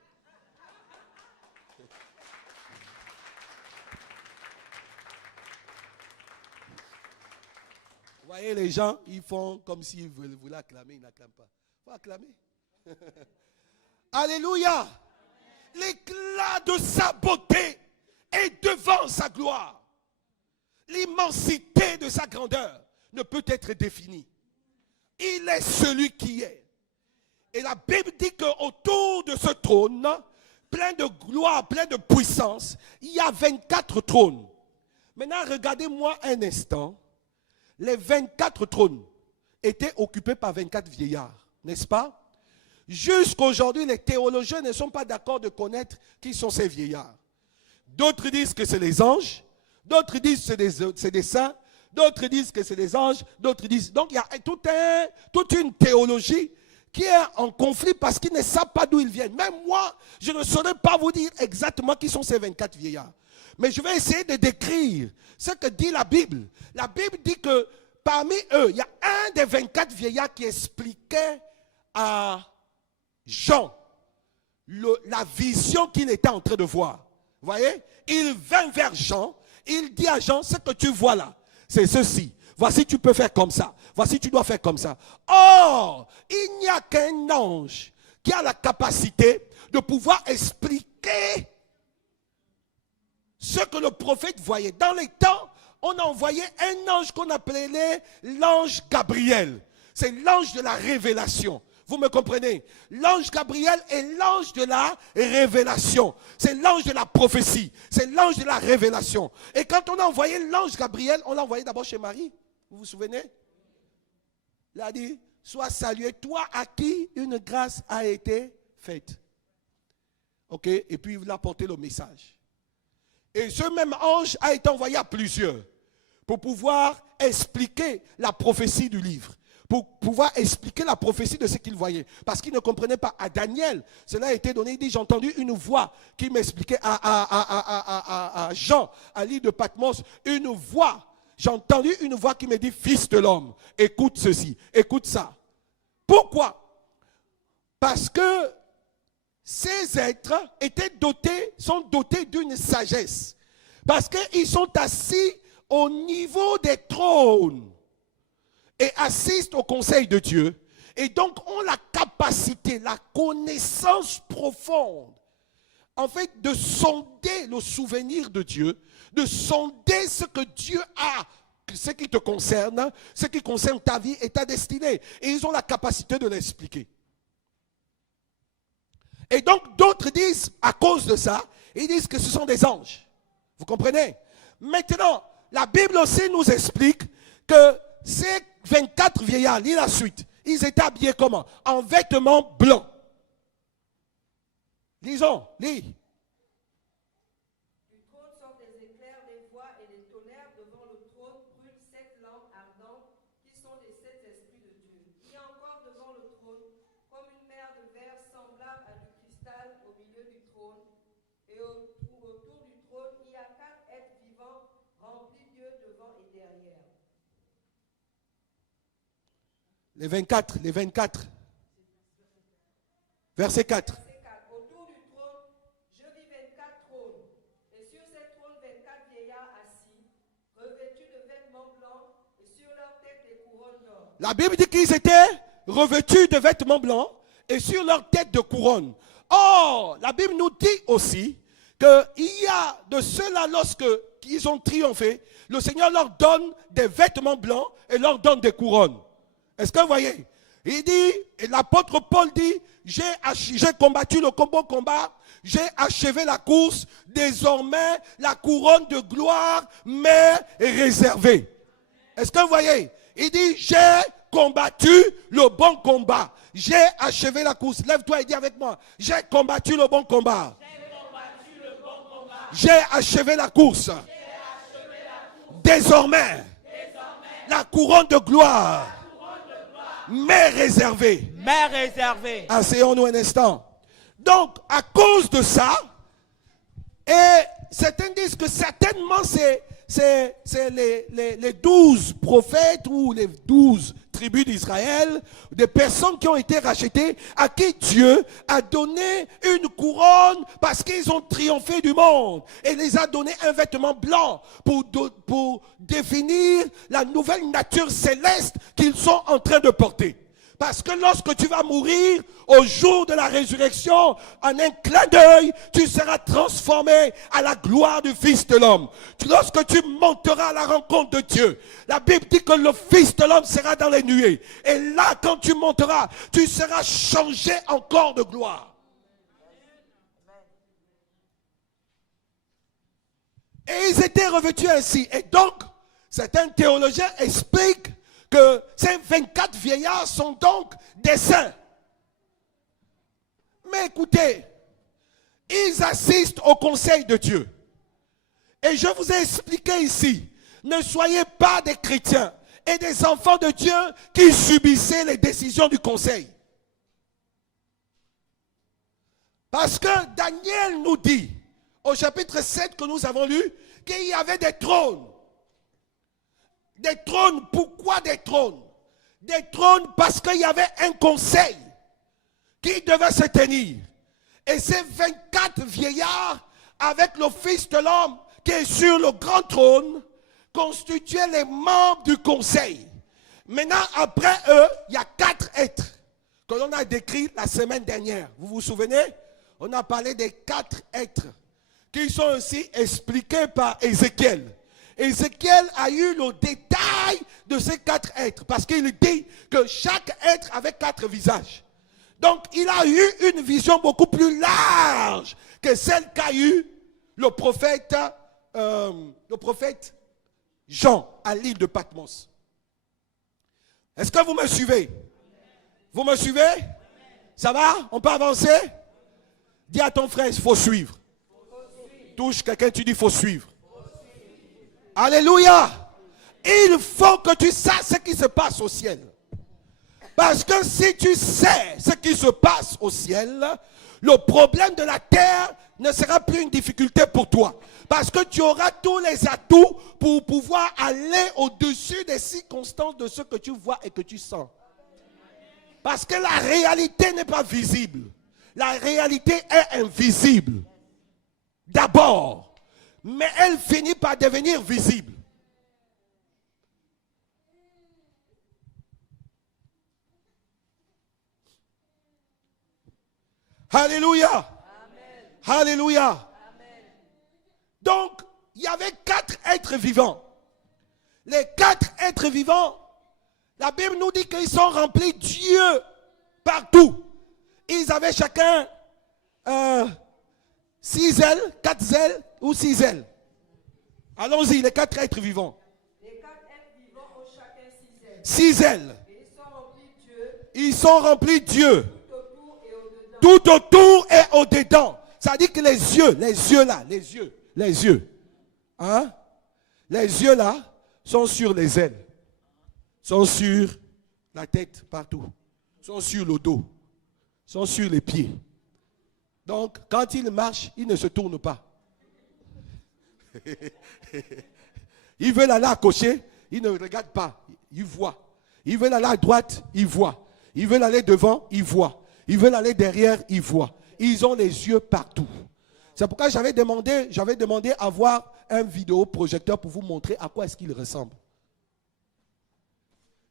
Vous voyez, les gens, ils font comme s'ils voulaient acclamer, ils n'acclament pas. Il faut acclamer. Alléluia. L'éclat de sa beauté est devant sa gloire. L'immensité de sa grandeur ne peut être définie. Il est celui qui est. Et la Bible dit qu'autour de ce trône, plein de gloire, plein de puissance, il y a 24 trônes. Maintenant, regardez-moi un instant. Les 24 trônes étaient occupés par 24 vieillards, n'est-ce pas? Jusqu'aujourd'hui, les théologiens ne sont pas d'accord de connaître qui sont ces vieillards. D'autres disent que c'est les anges, d'autres disent que c'est des saints, d'autres disent que c'est des anges, d'autres disent... Donc il y a toute une théologie qui est en conflit parce qu'ils ne savent pas d'où ils viennent. Même moi, je ne saurais pas vous dire exactement qui sont ces 24 vieillards. Mais je vais essayer de décrire ce que dit la Bible. La Bible dit que parmi eux, il y a un des 24 vieillards qui expliquait à Jean la vision qu'il était en train de voir. Vous voyez? Il vint vers Jean, il dit à Jean, ce que tu vois là, c'est ceci. Voici, tu peux faire comme ça. Voici, tu dois faire comme ça. Or, il n'y a qu'un ange qui a la capacité de pouvoir expliquer ce que le prophète voyait. Dans les temps, on a envoyé un ange qu'on appelait l'ange Gabriel. C'est l'ange de la révélation. Vous me comprenez? L'ange Gabriel est l'ange de la révélation. C'est l'ange de la prophétie. C'est l'ange de la révélation. Et quand on a envoyé l'ange Gabriel, on l'a envoyé d'abord chez Marie. Vous vous souvenez? Il a dit, sois salué, toi à qui une grâce a été faite. Ok? Et puis il a porté le message. Et ce même ange a été envoyé à plusieurs pour pouvoir expliquer la prophétie du livre. pour pouvoir expliquer la prophétie de ce qu'il voyait. Parce qu'il ne comprenait pas. À Daniel, cela a été donné. Il dit, j'ai entendu une voix qui m'expliquait à Jean, à l'île de Patmos, une voix. J'ai entendu une voix qui me dit, fils de l'homme, écoute ceci, écoute ça. Pourquoi? Parce que ces êtres sont dotés d'une sagesse. Parce qu'ils sont assis au niveau des trônes et assistent au conseil de Dieu. Et donc ont la capacité, la connaissance profonde, en fait, de sonder le souvenir de Dieu, de sonder ce que Dieu a, ce qui te concerne, ce qui concerne ta vie et ta destinée. Et ils ont la capacité de l'expliquer. Et donc d'autres disent, à cause de ça, ils disent que ce sont des anges. Vous comprenez? Maintenant, la Bible aussi nous explique que ces 24 vieillards, lis la suite, ils étaient habillés comment? En vêtements blancs. Lisons, lis. Du trône sortent des éclairs, des voix et des tonnerres. Devant le trône brûlent 7 lampes ardentes qui sont les 7 esprits de Dieu. Il y a encore devant le trône, comme une mer de verre semblable à du cristal au milieu du trône. Et autour du trône, il y a 4 êtres vivants remplis d'yeux devant et derrière. Les 24. Verset 4. Autour du trône, je vis 24 trônes, et sur ces trônes 24 vieillards assis, revêtus de vêtements blancs, et sur leur tête des couronnes d'or. La Bible dit qu'ils étaient revêtus de vêtements blancs et sur leur tête de couronne. Or, la Bible nous dit aussi qu'il y a de ceux-là, lorsqu'ils ont triomphé, le Seigneur leur donne des vêtements blancs et leur donne des couronnes. Est-ce que vous voyez? Il dit, et l'apôtre Paul dit, j'ai combattu le bon combat, j'ai achevé la course, désormais la couronne de gloire m'est réservée. Est-ce que vous voyez? Il dit, j'ai combattu le bon combat, j'ai achevé la course. Lève-toi et dis avec moi, j'ai combattu le bon combat. J'ai achevé la course. Désormais, la couronne de gloire m'est réservée. Asseyons-nous un instant. Donc, à cause de ça, et certains disent que certainement c'est les 12 prophètes ou les 12 tribus d'Israël, des personnes qui ont été rachetées, à qui Dieu a donné une couronne parce qu'ils ont triomphé du monde. Et il les a donné un vêtement blanc pour définir la nouvelle nature céleste qu'ils sont en train de porter. Parce que lorsque tu vas mourir, au jour de la résurrection, en un clin d'œil, tu seras transformé à la gloire du Fils de l'homme. Lorsque tu monteras à la rencontre de Dieu, la Bible dit que le Fils de l'homme sera dans les nuées. Et là, quand tu monteras, tu seras changé encore de gloire. Et ils étaient revêtus ainsi. Et donc, certains théologiens expliquent que ces 24 vieillards sont donc des saints. Mais écoutez, ils assistent au conseil de Dieu. Et je vous ai expliqué ici, ne soyez pas des chrétiens et des enfants de Dieu qui subissaient les décisions du conseil. Parce que Daniel nous dit, au chapitre 7 que nous avons lu, qu'il y avait des trônes. Des trônes, pourquoi des trônes? Des trônes parce qu'il y avait un conseil qui devait se tenir. Et ces 24 vieillards, avec le Fils de l'homme qui est sur le grand trône, constituaient les membres du conseil. Maintenant, après eux, il y a 4 êtres que l'on a décrits la semaine dernière. Vous vous souvenez? On a parlé des 4 êtres qui sont aussi expliqués par Ézéchiel. Ézéchiel a eu le détail de ces 4 êtres parce qu'il dit que chaque être avait 4 visages. Donc il a eu une vision beaucoup plus large que celle qu'a eu le prophète Jean à l'île de Patmos. Est-ce que vous me suivez? Vous me suivez? Ça va? On peut avancer? Dis à ton frère, il faut suivre. Touche quelqu'un, tu dis il faut suivre. Alléluia. Il faut que tu saches ce qui se passe au ciel. Parce que si tu sais ce qui se passe au ciel, le problème de la terre ne sera plus une difficulté pour toi. Parce que tu auras tous les atouts pour pouvoir aller au-dessus des circonstances de ce que tu vois et que tu sens. Parce que la réalité n'est pas visible. La réalité est invisible. D'abord. Mais elle finit par devenir visible. Alléluia. Amen. Alléluia. Amen. Donc, il y avait 4 êtres vivants. Les 4 êtres vivants, la Bible nous dit qu'ils sont remplis de Dieu partout. Ils avaient chacun 6 ailes, 4 ailes ou 6 ailes. Allons-y, les 4 êtres vivants. Les 4 êtres vivants ont chacun 6 ailes. 6 ailes. Et ils sont remplis de Dieu. Ils sont remplis de Dieu. Tout autour et au-dedans. Tout autour et au-dedans. Ça dit que les yeux là, les yeux. Hein? Les yeux là sont sur les ailes. Sont sur la tête partout. Sont sur le dos. Sont sur les pieds. Donc, quand ils marchent, ils ne se tournent pas. Ils veulent aller à gauche, ils ne regardent pas. Ils voient. Ils veulent aller à droite, ils voient. Ils veulent aller devant, ils voient. Ils veulent aller derrière, ils voient. Ils ont les yeux partout. C'est pourquoi j'avais demandé à voir un vidéoprojecteur pour vous montrer à quoi est-ce qu'il ressemble.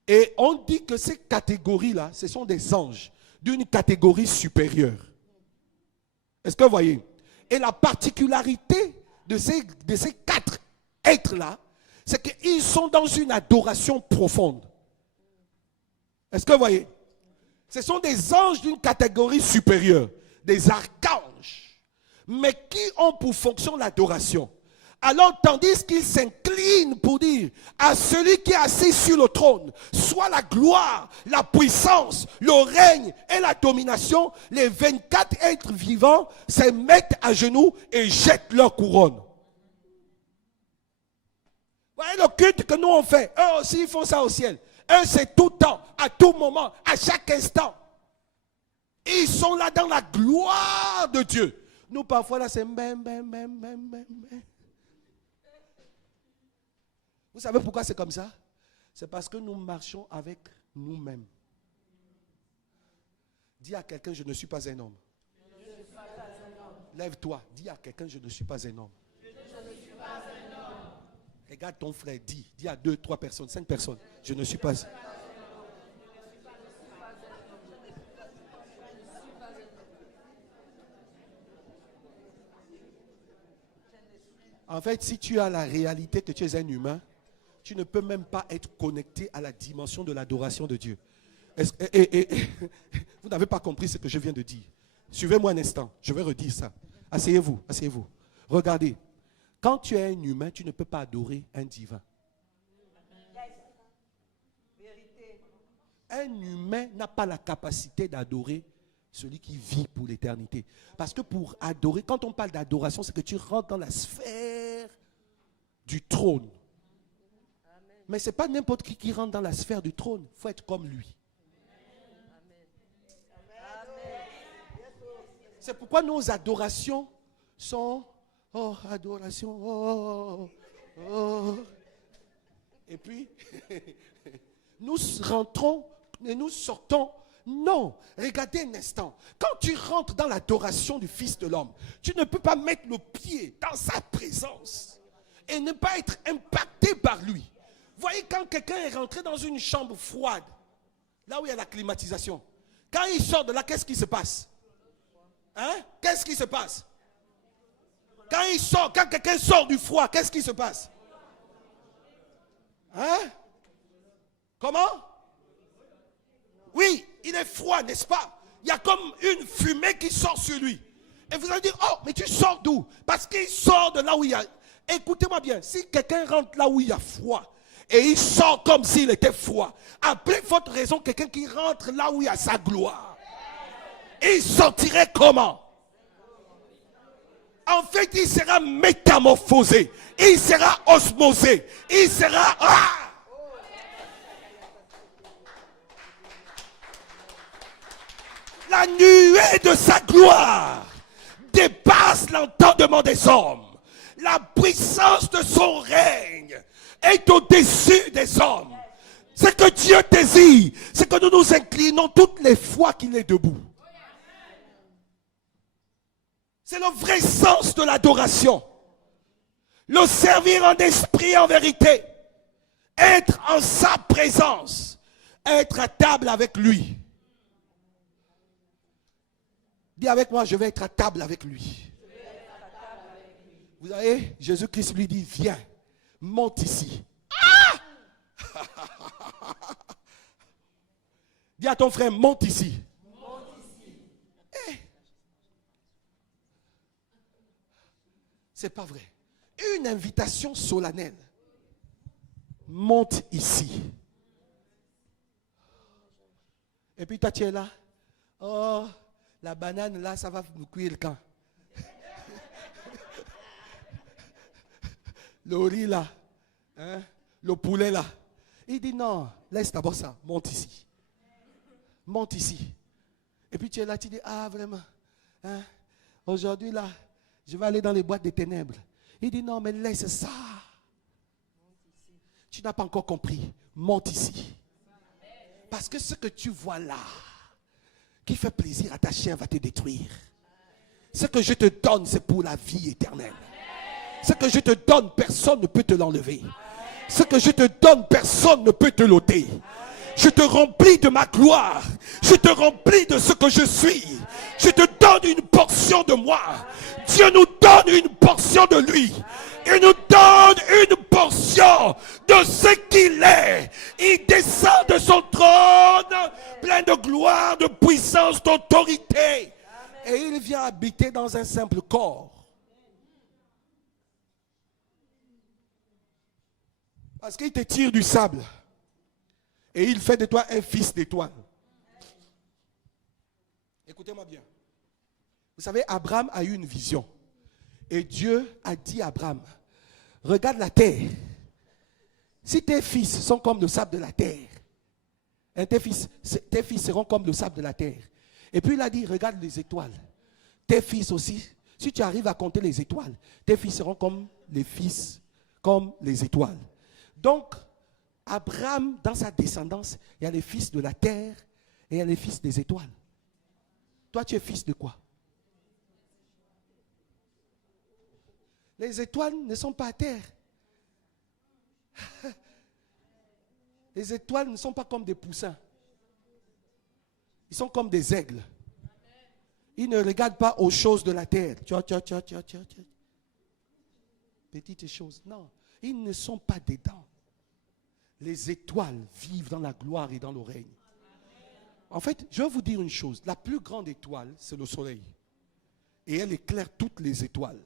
Et on dit que ces catégories-là, ce sont des anges d'une catégorie supérieure. Est-ce que vous voyez? Et la particularité de ces 4 êtres-là, c'est qu'ils sont dans une adoration profonde. Est-ce que vous voyez? Ce sont des anges d'une catégorie supérieure, des archanges, mais qui ont pour fonction l'adoration. Alors, tandis qu'ils s'inclinent pour dire à celui qui est assis sur le trône, soit la gloire, la puissance, le règne et la domination, les 24 êtres vivants se mettent à genoux et jettent leur couronne. Vous voyez le culte que nous on fait, eux aussi ils font ça au ciel. Eux c'est tout le temps, à tout moment, à chaque instant. Ils sont là dans la gloire de Dieu. Nous parfois là c'est Vous savez pourquoi c'est comme ça? C'est parce que nous marchons avec nous-mêmes. Dis à quelqu'un, je ne suis pas un homme. Lève-toi, dis à quelqu'un, je ne suis pas un homme. Regarde ton frère, dis à 2, 3 personnes, 5 personnes, je ne suis pas. En fait, si tu as la réalité que tu es un humain, tu ne peux même pas être connecté à la dimension de l'adoration de Dieu. Vous n'avez pas compris ce que je viens de dire. Suivez-moi un instant, je vais redire ça. Asseyez-vous, asseyez-vous. Regardez, quand tu es un humain, tu ne peux pas adorer un divin. Un humain n'a pas la capacité d'adorer celui qui vit pour l'éternité. Parce que pour adorer, quand on parle d'adoration, c'est que tu rentres dans la sphère du trône. Mais ce n'est pas n'importe qui rentre dans la sphère du trône. Il faut être comme lui. C'est pourquoi nos adorations sont oh, adoration, oh, oh. Et puis, nous rentrons et nous sortons. Non, regardez un instant. Quand tu rentres dans l'adoration du Fils de l'homme, tu ne peux pas mettre le pied dans sa présence et ne pas être impacté par lui. Voyez, quand quelqu'un est rentré dans une chambre froide, là où il y a la climatisation, quand il sort de là, qu'est-ce qui se passe? Hein? Qu'est-ce qui se passe? Quand quelqu'un sort du froid, qu'est-ce qui se passe? Hein? Comment? Oui, il est froid, n'est-ce pas? Il y a comme une fumée qui sort sur lui. Et vous allez dire, oh, mais tu sors d'où? Parce qu'il sort de là où il y a... Écoutez-moi bien, si quelqu'un rentre là où il y a froid, et il sort comme s'il était froid, appelez votre raison quelqu'un qui rentre là où il y a sa gloire. Il sortirait comment? En fait, il sera métamorphosé. Il sera osmosé. Il sera... Ah! La nuée de sa gloire dépasse l'entendement des hommes. La puissance de son règne est au-dessus des hommes. Ce que Dieu désire, c'est que nous nous inclinons toutes les fois qu'il est debout. C'est le vrai sens de l'adoration. Le servir en esprit et en vérité. Être en sa présence. Être à table avec lui. Dis avec moi, je vais être à table avec lui. Vous savez, Jésus-Christ lui dit, viens, monte ici. Ah! Dis à ton frère, monte ici. C'est pas vrai. Une invitation solennelle. Monte ici. Et puis toi tu es là. Oh, la banane là, ça va nous cuire le camp. Le riz là. Hein? Le poulet là. Il dit non, laisse d'abord ça. Monte ici. Monte ici. Et puis tu es là, tu dis, ah vraiment. Hein? Aujourd'hui là. Je vais aller dans les boîtes des ténèbres. Il dit non, mais laisse ça. Tu n'as pas encore compris. Monte ici. Parce que ce que tu vois là, qui fait plaisir à ta chair, va te détruire. Ce que je te donne, c'est pour la vie éternelle. Ce que je te donne, personne ne peut te l'enlever. Ce que je te donne, personne ne peut te l'ôter. Je te remplis de ma gloire. Je te remplis de ce que je suis. Je te donne une portion de moi. Dieu nous donne une portion de lui. Il nous donne une portion de ce qu'il est. Il descend de son trône, plein de gloire, de puissance, d'autorité. Et il vient habiter dans un simple corps. Parce qu'il te tire du sable. Et il fait de toi un fils d'étoile. Écoutez-moi bien. Vous savez, Abraham a eu une vision. Et Dieu a dit à Abraham, regarde la terre. Si tes fils sont comme le sable de la terre, tes fils seront comme le sable de la terre. Et puis il a dit, regarde les étoiles. Tes fils aussi, si tu arrives à compter les étoiles, tes fils seront comme les étoiles. Donc, Abraham, dans sa descendance, il y a les fils de la terre et il y a les fils des étoiles. Toi, tu es fils de quoi? Les étoiles ne sont pas à terre. Les étoiles ne sont pas comme des poussins. Ils sont comme des aigles. Ils ne regardent pas aux choses de la terre. Petites choses. Non, ils ne sont pas dedans. Les étoiles vivent dans la gloire et dans le règne. En fait, je vais vous dire une chose. La plus grande étoile, c'est le soleil. Et elle éclaire toutes les étoiles.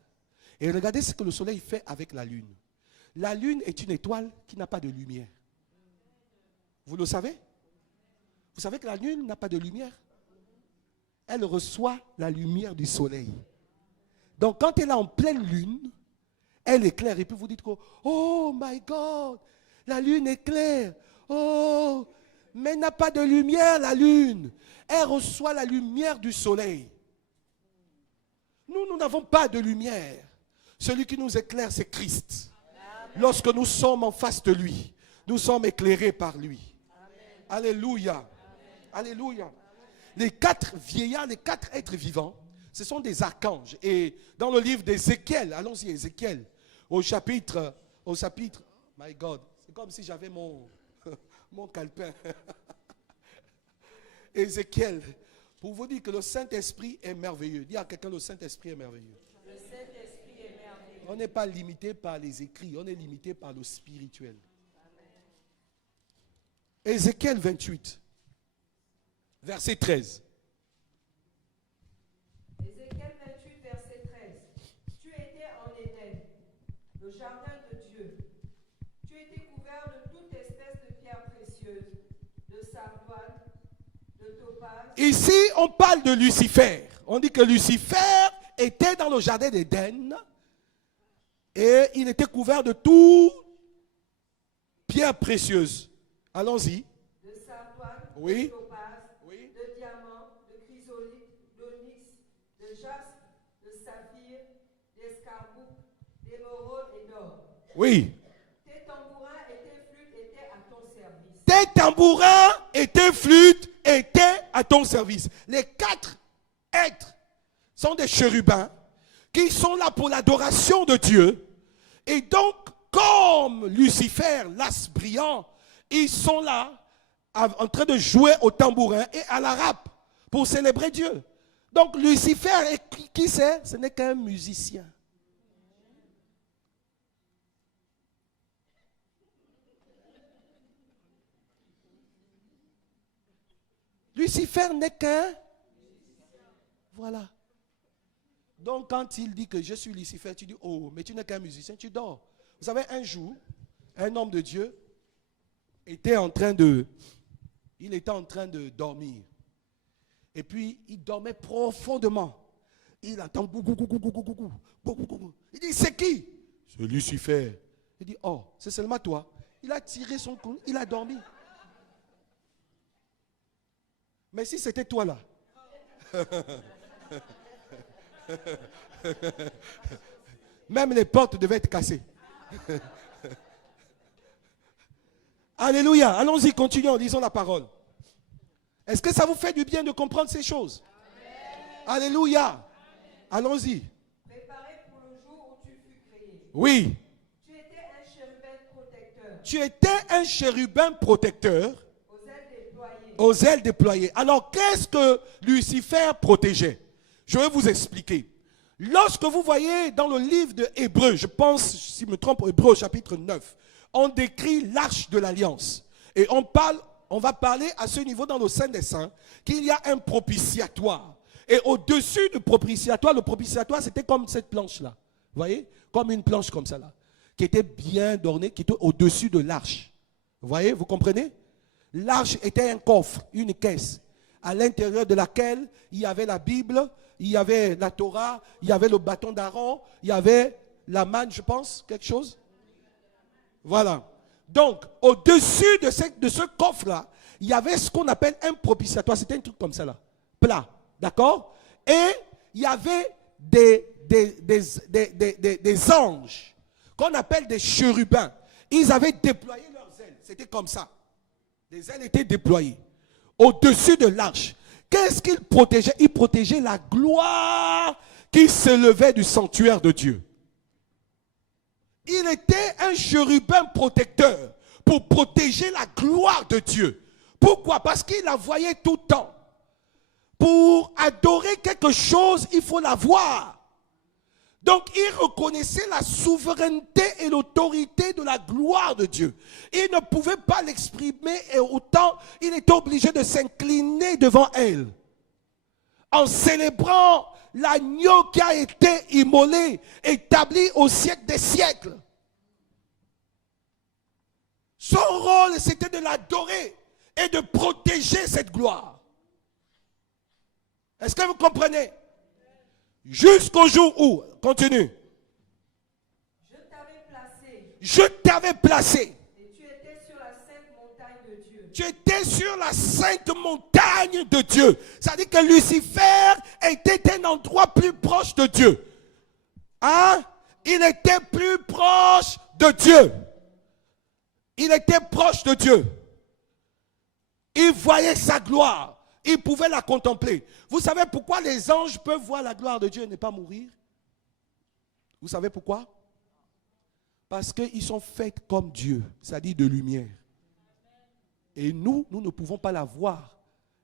Et regardez ce que le soleil fait avec la lune. La lune est une étoile qui n'a pas de lumière. Vous le savez? Vous savez que la lune n'a pas de lumière? Elle reçoit la lumière du soleil. Donc quand elle est en pleine lune, elle éclaire. Et puis vous dites que, oh my God, la lune éclaire. Oh, mais elle n'a pas de lumière, la lune. Elle reçoit la lumière du soleil. Nous n'avons pas de lumière. Celui qui nous éclaire, c'est Christ. Amen. Lorsque nous sommes en face de lui, nous sommes éclairés par lui. Amen. Alléluia. Amen. Alléluia. Les 4 vieillards, les 4 êtres vivants, ce sont des archanges. Et dans le livre d'Ézéchiel, allons-y, Ézéchiel, au chapitre, my God, c'est comme si j'avais mon calepin. Ézéchiel, pour vous dire que le Saint-Esprit est merveilleux. Dis à quelqu'un, le Saint-Esprit est merveilleux. Le Saint-Esprit est merveilleux. On n'est pas limité par les écrits, on est limité par le spirituel. Amen. Ézéchiel 28, verset 13. Ézéchiel 28, verset 13. Tu étais en Éden, le jardin de Dieu. Tu étais couvert de toute espèce de pierres précieuses, de sardoine, de topaz. Ici, on parle de Lucifer. On dit que Lucifer était dans le jardin d'Éden et il était couvert de toutes pierres précieuses. Allons-y. De sardoine, Oui. de topaz, oui. De diamants, de chrysolite, alors. Oui. Tes tambourins et tes flûtes étaient à ton service. Tes tambourins et tes flûtes étaient à ton service. Les 4 êtres sont des chérubins qui sont là pour l'adoration de Dieu. Et donc, comme Lucifer, l'as brillant, ils sont là en train de jouer au tambourin et à la harpe pour célébrer Dieu. Donc Lucifer, qui c'est? Ce n'est qu'un musicien. Lucifer n'est qu'un... Voilà. Donc quand il dit que je suis Lucifer, tu dis, oh, mais tu n'es qu'un musicien, tu dors. Vous savez, un jour, un homme de Dieu était en train de dormir. Et puis, il dormait profondément. Il entend gou, gou, gou, gou, gou, gou, gou, gou, gou, gou. Il dit, c'est qui? C'est Lucifer. Il dit, oh, c'est seulement toi. Il a tiré son cou, il a dormi. Mais si c'était toi là, même les portes devaient être cassées. Alléluia. Allons-y, continuons, lisons la parole. Est-ce que ça vous fait du bien de comprendre ces choses? Amen. Alléluia. Allons-y. Préparé pour le jour où tu fus créé. Oui. Tu étais un chérubin protecteur. Tu étais un chérubin protecteur. Aux ailes déployées. Aux ailes déployées. Alors, qu'est-ce que Lucifer protégeait? Je vais vous expliquer. Lorsque vous voyez dans le livre de Hébreux, je pense, si je me trompe, Hébreux chapitre 9, on décrit l'arche de l'alliance. Et on va parler à ce niveau dans le Saint des Saints qu'il y a un propitiatoire. Et au-dessus du propitiatoire, le propitiatoire c'était comme cette planche-là. Vous voyez? Comme une planche comme ça là. Qui était bien ornée, qui était au-dessus de l'arche. Vous voyez? Vous comprenez? L'arche était un coffre, une caisse, à l'intérieur de laquelle il y avait la Bible, il y avait la Torah, il y avait le bâton d'Aaron, il y avait la manne, je pense, quelque chose. Voilà. Donc, au-dessus de ce coffre-là, il y avait ce qu'on appelle un propitiatoire. C'était un truc comme ça, là. Plat. D'accord? Et il y avait des anges qu'on appelle des chérubins. Ils avaient déployé leurs ailes. C'était comme ça. Les ailes étaient déployées au-dessus de l'arche. Qu'est-ce qu'ils protégeaient? Ils protégeaient la gloire qui s'élevait du sanctuaire de Dieu. Il était un chérubin protecteur pour protéger la gloire de Dieu. Pourquoi? Parce qu'il la voyait tout le temps. Pour adorer quelque chose, il faut la voir. Donc, il reconnaissait la souveraineté et l'autorité de la gloire de Dieu. Il ne pouvait pas l'exprimer et autant, il était obligé de s'incliner devant elle. En célébrant l'agneau qui a été immolé, établi au siècle des siècles. Son rôle, c'était de l'adorer et de protéger cette gloire. Est-ce que vous comprenez? Jusqu'au jour où, continue. Je t'avais placé. Et tu étais sur la sainte montagne de Dieu. Tu étais sur la sainte montagne de Dieu. Ça veut dire que Lucifer était un endroit plus proche de Dieu. Hein? Il était plus proche de Dieu. Il était proche de Dieu. Il voyait sa gloire. Il pouvait la contempler. Vous savez pourquoi les anges peuvent voir la gloire de Dieu et ne pas mourir? Vous savez pourquoi? Parce qu'ils sont faits comme Dieu, c'est-à-dire de lumière. Et nous ne pouvons pas la voir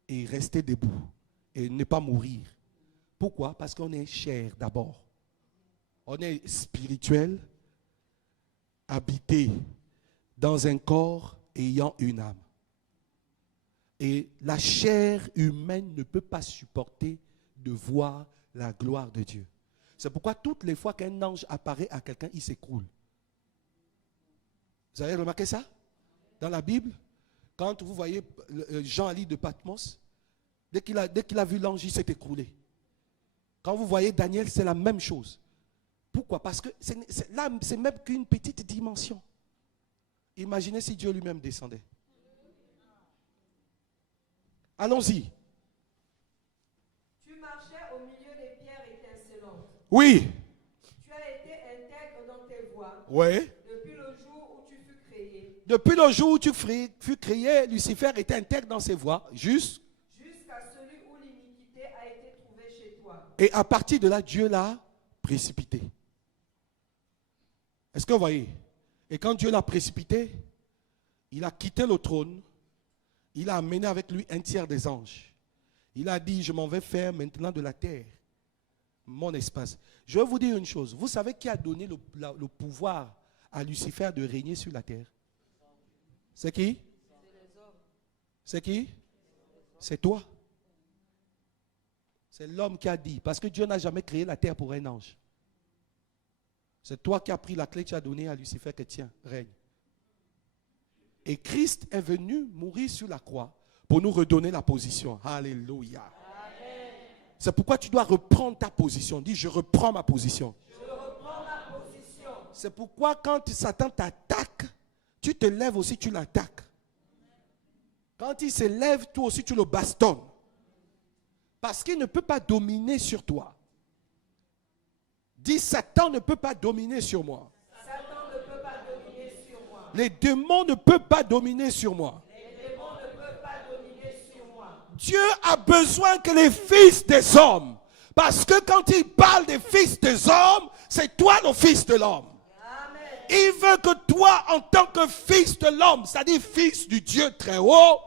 et rester debout et ne pas mourir. Pourquoi? Parce qu'on est chair d'abord. On est spirituel, habité dans un corps ayant une âme. Et la chair humaine ne peut pas supporter de voir la gloire de Dieu. C'est pourquoi toutes les fois qu'un ange apparaît à quelqu'un, il s'écroule. Vous avez remarqué ça? Dans la Bible, quand vous voyez Jean à l'île de Patmos, dès qu'il a vu l'ange, il s'est écroulé. Quand vous voyez Daniel, c'est la même chose. Pourquoi? Parce que là, c'est même qu'une petite dimension. Imaginez si Dieu lui-même descendait. Allons-y. Tu marchais au milieu des pierres étincelantes. Oui. Tu as été intègre dans tes voix, Oui. depuis le jour où tu fus créé, Depuis le jour où tu fus créé, Lucifer était intègre dans ses voies, juste. jusqu'à celui où l'iniquité a été trouvée chez toi. Et à partir de là, Dieu l'a précipité. Est-ce que vous voyez? Et quand Dieu l'a précipité, il a quitté le trône, il a amené avec lui un tiers des anges. Il a dit, je m'en vais faire maintenant de la terre mon espace. Je vais vous dire une chose. Vous savez qui a donné le pouvoir à Lucifer de régner sur la terre? C'est qui? C'est qui? C'est toi. C'est l'homme qui a dit. Parce que Dieu n'a jamais créé la terre pour un ange. C'est toi qui as pris la clé, tu as donné à Lucifer que tiens, règne. Et Christ est venu mourir sur la croix pour nous redonner la position. Alléluia. C'est pourquoi tu dois reprendre ta position. Dis, je reprends ma position. Je reprends ma position. C'est pourquoi quand Satan t'attaque, tu te lèves aussi, tu l'attaques. Quand il se lève, toi aussi tu le bastonnes. Parce qu'il ne peut pas dominer sur toi. Dis, Satan ne peut pas dominer sur moi. Satan ne peut pas dominer sur moi. Les démons ne peuvent pas dominer sur moi. Les démons ne peuvent pas dominer sur moi. Dieu a besoin que les fils des hommes, parce que quand il parle des fils des hommes, c'est toi le fils de l'homme. Amen. Il veut que toi, en tant que fils de l'homme, c'est-à-dire fils du Dieu très haut,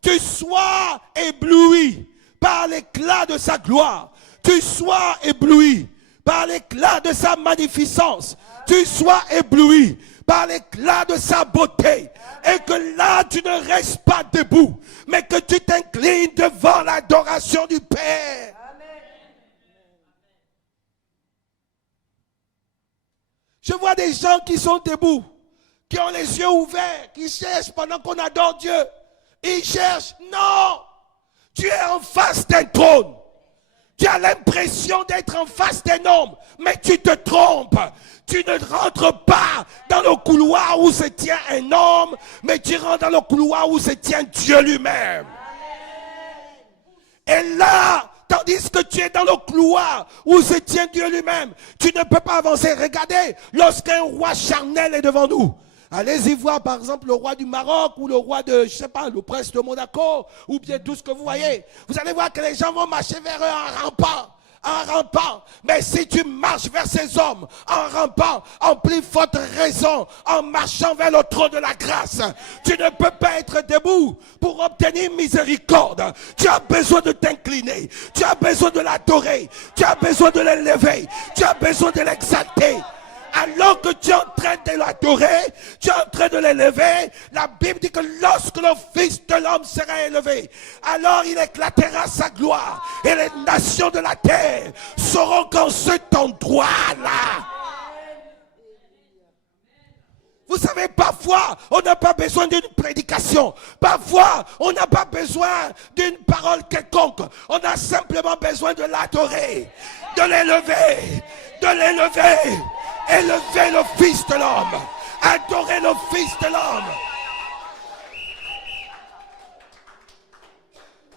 tu sois ébloui par l'éclat de sa gloire. Tu sois ébloui par l'éclat de sa magnificence. Tu sois ébloui par l'éclat de sa beauté. Et que là, tu ne restes pas debout, mais que tu t'inclines devant l'adoration du Père. Amen. Je vois des gens qui sont debout, qui ont les yeux ouverts, qui cherchent pendant qu'on adore Dieu. Ils cherchent. Non! Tu es en face d'un trône. Tu as l'impression d'être en face d'un homme, mais tu te trompes. Tu ne rentres pas dans le couloir où se tient un homme, mais tu rentres dans le couloir où se tient Dieu lui-même. Et là, tandis que tu es dans le couloir où se tient Dieu lui-même, tu ne peux pas avancer. Regardez, lorsqu'un roi charnel est devant nous, allez-y voir par exemple le roi du Maroc ou le roi de, je sais pas, le prince de Monaco ou bien tout ce que vous voyez. Vous allez voir que les gens vont marcher vers eux en rampant. En rampant. Mais si tu marches vers ces hommes en rampant, en plus forte raison, en marchant vers le trône de la grâce, tu ne peux pas être debout pour obtenir miséricorde. Tu as besoin de t'incliner. Tu as besoin de l'adorer. Tu as besoin de l'élever. Tu as besoin de l'exalter. Alors que tu es en train de l'adorer, tu es en train de l'élever, la Bible dit que lorsque le Fils de l'homme sera élevé, alors il éclatera sa gloire et les nations de la terre sauront qu'en cet endroit-là. Vous savez, parfois, on n'a pas besoin d'une prédication. Parfois, on n'a pas besoin d'une parole quelconque. On a simplement besoin de l'adorer, de l'élever, de l'élever. Élever le Fils de l'homme. Adorer le Fils de l'homme.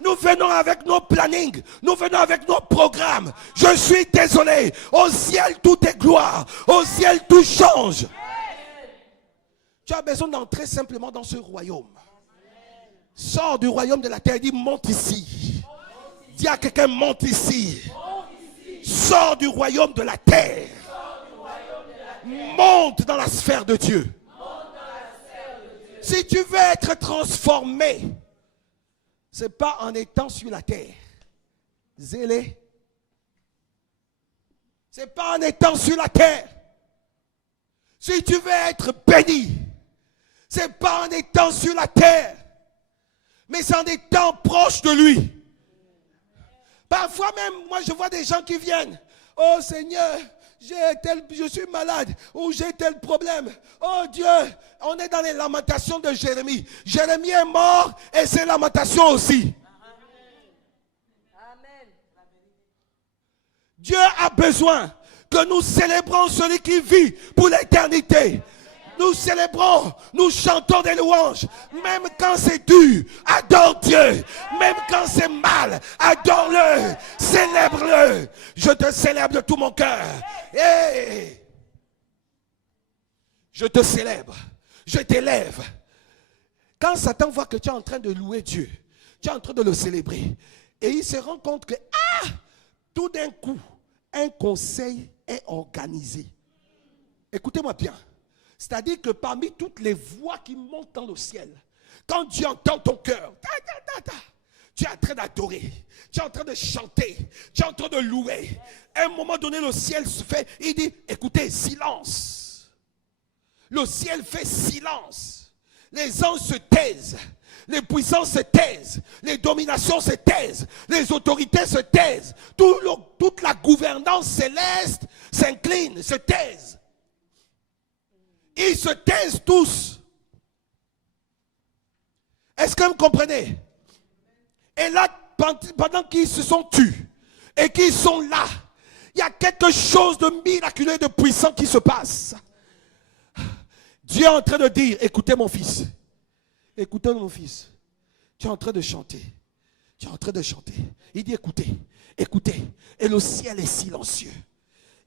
Nous venons avec nos plannings. Nous venons avec nos programmes. Je suis désolé. Au ciel, tout est gloire. Au ciel, tout change. Tu as besoin d'entrer simplement dans ce royaume. Sors du royaume de la terre. Dis, monte ici. Dis à quelqu'un, monte ici. Sors du royaume de la terre. Monte dans la sphère de Dieu. Si tu veux être transformé, ce n'est pas en étant sur la terre. Zélé. Ce n'est pas en étant sur la terre. Si tu veux être béni, ce n'est pas en étant sur la terre, mais c'est en étant proche de lui. Parfois même, moi je vois des gens qui viennent. Oh Seigneur, je suis malade ou j'ai tel problème. Oh Dieu, on est dans les lamentations de Jérémie. Jérémie est mort et ses lamentations aussi. Amen. Dieu a besoin que nous célébrons celui qui vit pour l'éternité. Nous célébrons, nous chantons des louanges. Même quand c'est dur, adore Dieu. Même quand c'est mal, adore-le. Célèbre-le. Je te célèbre de tout mon cœur. Hey. Je te célèbre. Je t'élève. Quand Satan voit que tu es en train de louer Dieu, tu es en train de le célébrer, et il se rend compte que, tout d'un coup, un conseil est organisé. Écoutez-moi bien. C'est-à-dire que parmi toutes les voix qui montent dans le ciel, quand Dieu entend ton cœur, tu es en train d'adorer, tu es en train de chanter, tu es en train de louer. À un moment donné, le ciel se fait, il dit, écoutez, silence. Le ciel fait silence. Les anges se taisent. Les puissances se taisent. Les dominations se taisent. Les autorités se taisent. Toute la gouvernance céleste s'incline, se taise. Ils se taisent tous. Est-ce que vous comprenez? Et là, pendant qu'ils se sont tus et qu'ils sont là, il y a quelque chose de miraculeux et de puissant qui se passe. Dieu est en train de dire, écoutez mon fils. Écoutez mon fils. Tu es en train de chanter. Tu es en train de chanter. Il dit, écoutez, écoutez. Et le ciel est silencieux.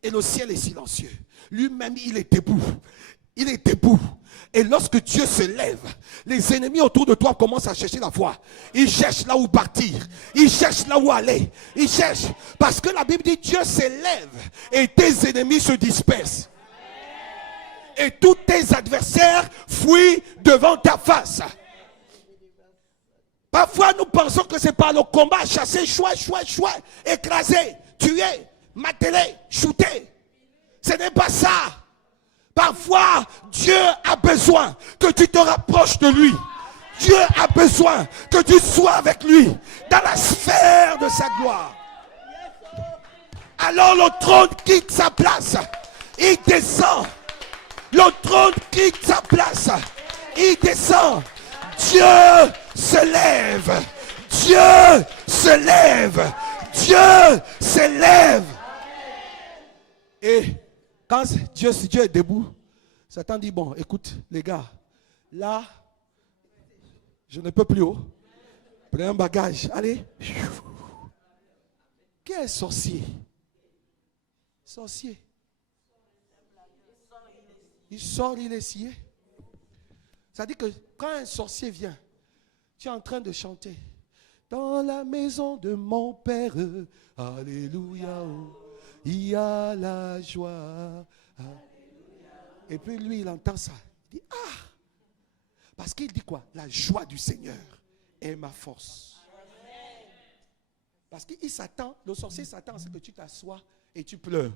Et le ciel est silencieux. Lui-même, il est debout. Il est debout. Et lorsque Dieu se lève, les ennemis autour de toi commencent à chercher la voie. Ils cherchent là où partir. Ils cherchent là où aller. Ils cherchent. Parce que la Bible dit, Dieu s'élève et tes ennemis se dispersent. Et tous tes adversaires fuient devant ta face. Parfois, nous pensons que c'est par le combat, chasser, chouet, écraser, tuer, marteler, shooter. Ce n'est pas ça. Parfois, Dieu a besoin que tu te rapproches de lui. Dieu a besoin que tu sois avec lui dans la sphère de sa gloire. Alors le trône quitte sa place. Il descend. Le trône quitte sa place. Il descend. Dieu se lève. Dieu se lève. Dieu se lève. Et quand Dieu est debout, Satan dit, bon, écoute, les gars, là, je ne peux plus haut. Prenez un bagage, allez. Quel sorcier? Sorcier. Il sort, il est scié. Ça dit que quand un sorcier vient, tu es en train de chanter. Dans la maison de mon père, alléluia, il y a la joie. Et puis lui, il entend ça. Il dit, parce qu'il dit quoi? La joie du Seigneur est ma force. Parce qu'il s'attend, le sorcier s'attend à ce que tu t'assoies et tu pleures.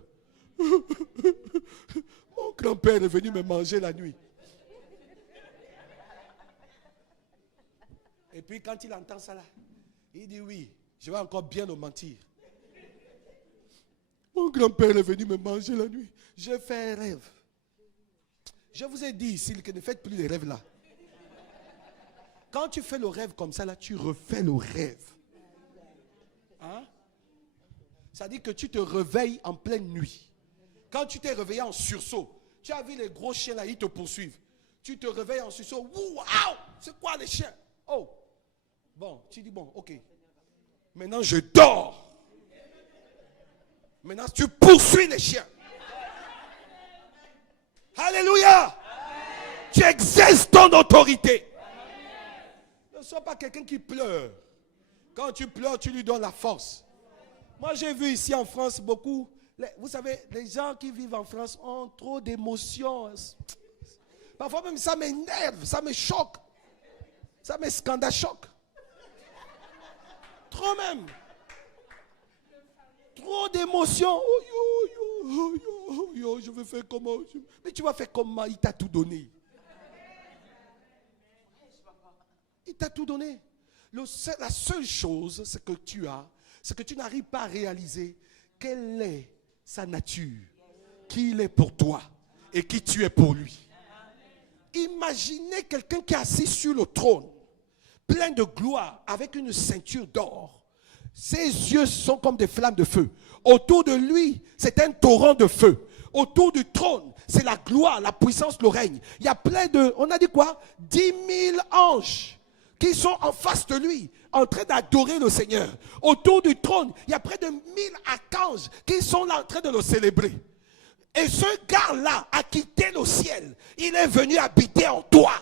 Mon grand-père est venu me manger la nuit. Et puis quand il entend ça là, il dit oui, je vais encore bien le mentir. Mon grand-père est venu me manger la nuit. J'ai fait un rêve. Je vous ai dit ici que ne faites plus les rêves là. Quand tu fais le rêve comme ça là, tu refais le rêve. Hein? Ça dit que tu te réveilles en pleine nuit. Quand tu t'es réveillé en sursaut, tu as vu les gros chiens là, ils te poursuivent. Tu te réveilles en sursaut. Waouh! C'est quoi les chiens? Oh! Bon, tu dis bon, ok. Maintenant je dors. Maintenant tu poursuis les chiens. Alléluia! Tu exerces ton autorité. Ne sois pas quelqu'un qui pleure. Quand tu pleures, tu lui donnes la force. Moi, j'ai vu ici en France beaucoup. Vous savez, les gens qui vivent en France ont trop d'émotions. Parfois même ça m'énerve, ça me choque. Ça me scandale-choque. Trop même. Trop d'émotions. Je vais faire comment? Mais tu vas faire comment? Il t'a tout donné. Il t'a tout donné. La seule chose, c'est que tu as, c'est que tu n'arrives pas à réaliser quelle est sa nature, qui il est pour toi et qui tu es pour lui. Imaginez quelqu'un qui est assis sur le trône, plein de gloire, avec une ceinture d'or. Ses yeux sont comme des flammes de feu. Autour de lui, c'est un torrent de feu. Autour du trône, c'est la gloire, la puissance, le règne. Il y a plein de, on a dit quoi? 10 000 anges qui sont en face de lui, en train d'adorer le Seigneur. Autour du trône, il y a près de 1000 archanges qui sont là en train de le célébrer. Et ce gars-là a quitté le ciel. il est venu habiter en toi.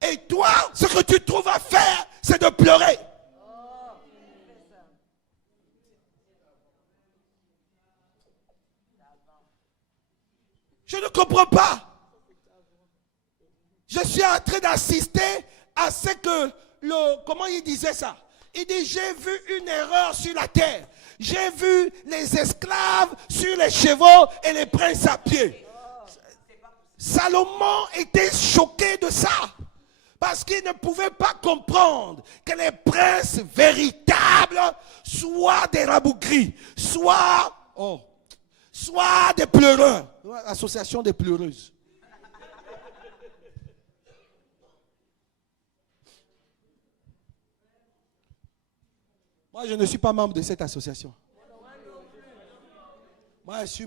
Et toi, ce que tu trouves à faire, c'est de pleurer. Je ne comprends pas. Je suis en train d'assister à ce que comment il disait ça? Il dit, j'ai vu une erreur sur la terre. J'ai vu les esclaves sur les chevaux et les princes à pied. Salomon était choqué de ça. Parce qu'il ne pouvait pas comprendre que les princes véritables soient des rabougris, soit des pleureurs. Association des pleureuses. Moi, je ne suis pas membre de cette association. Moi, je suis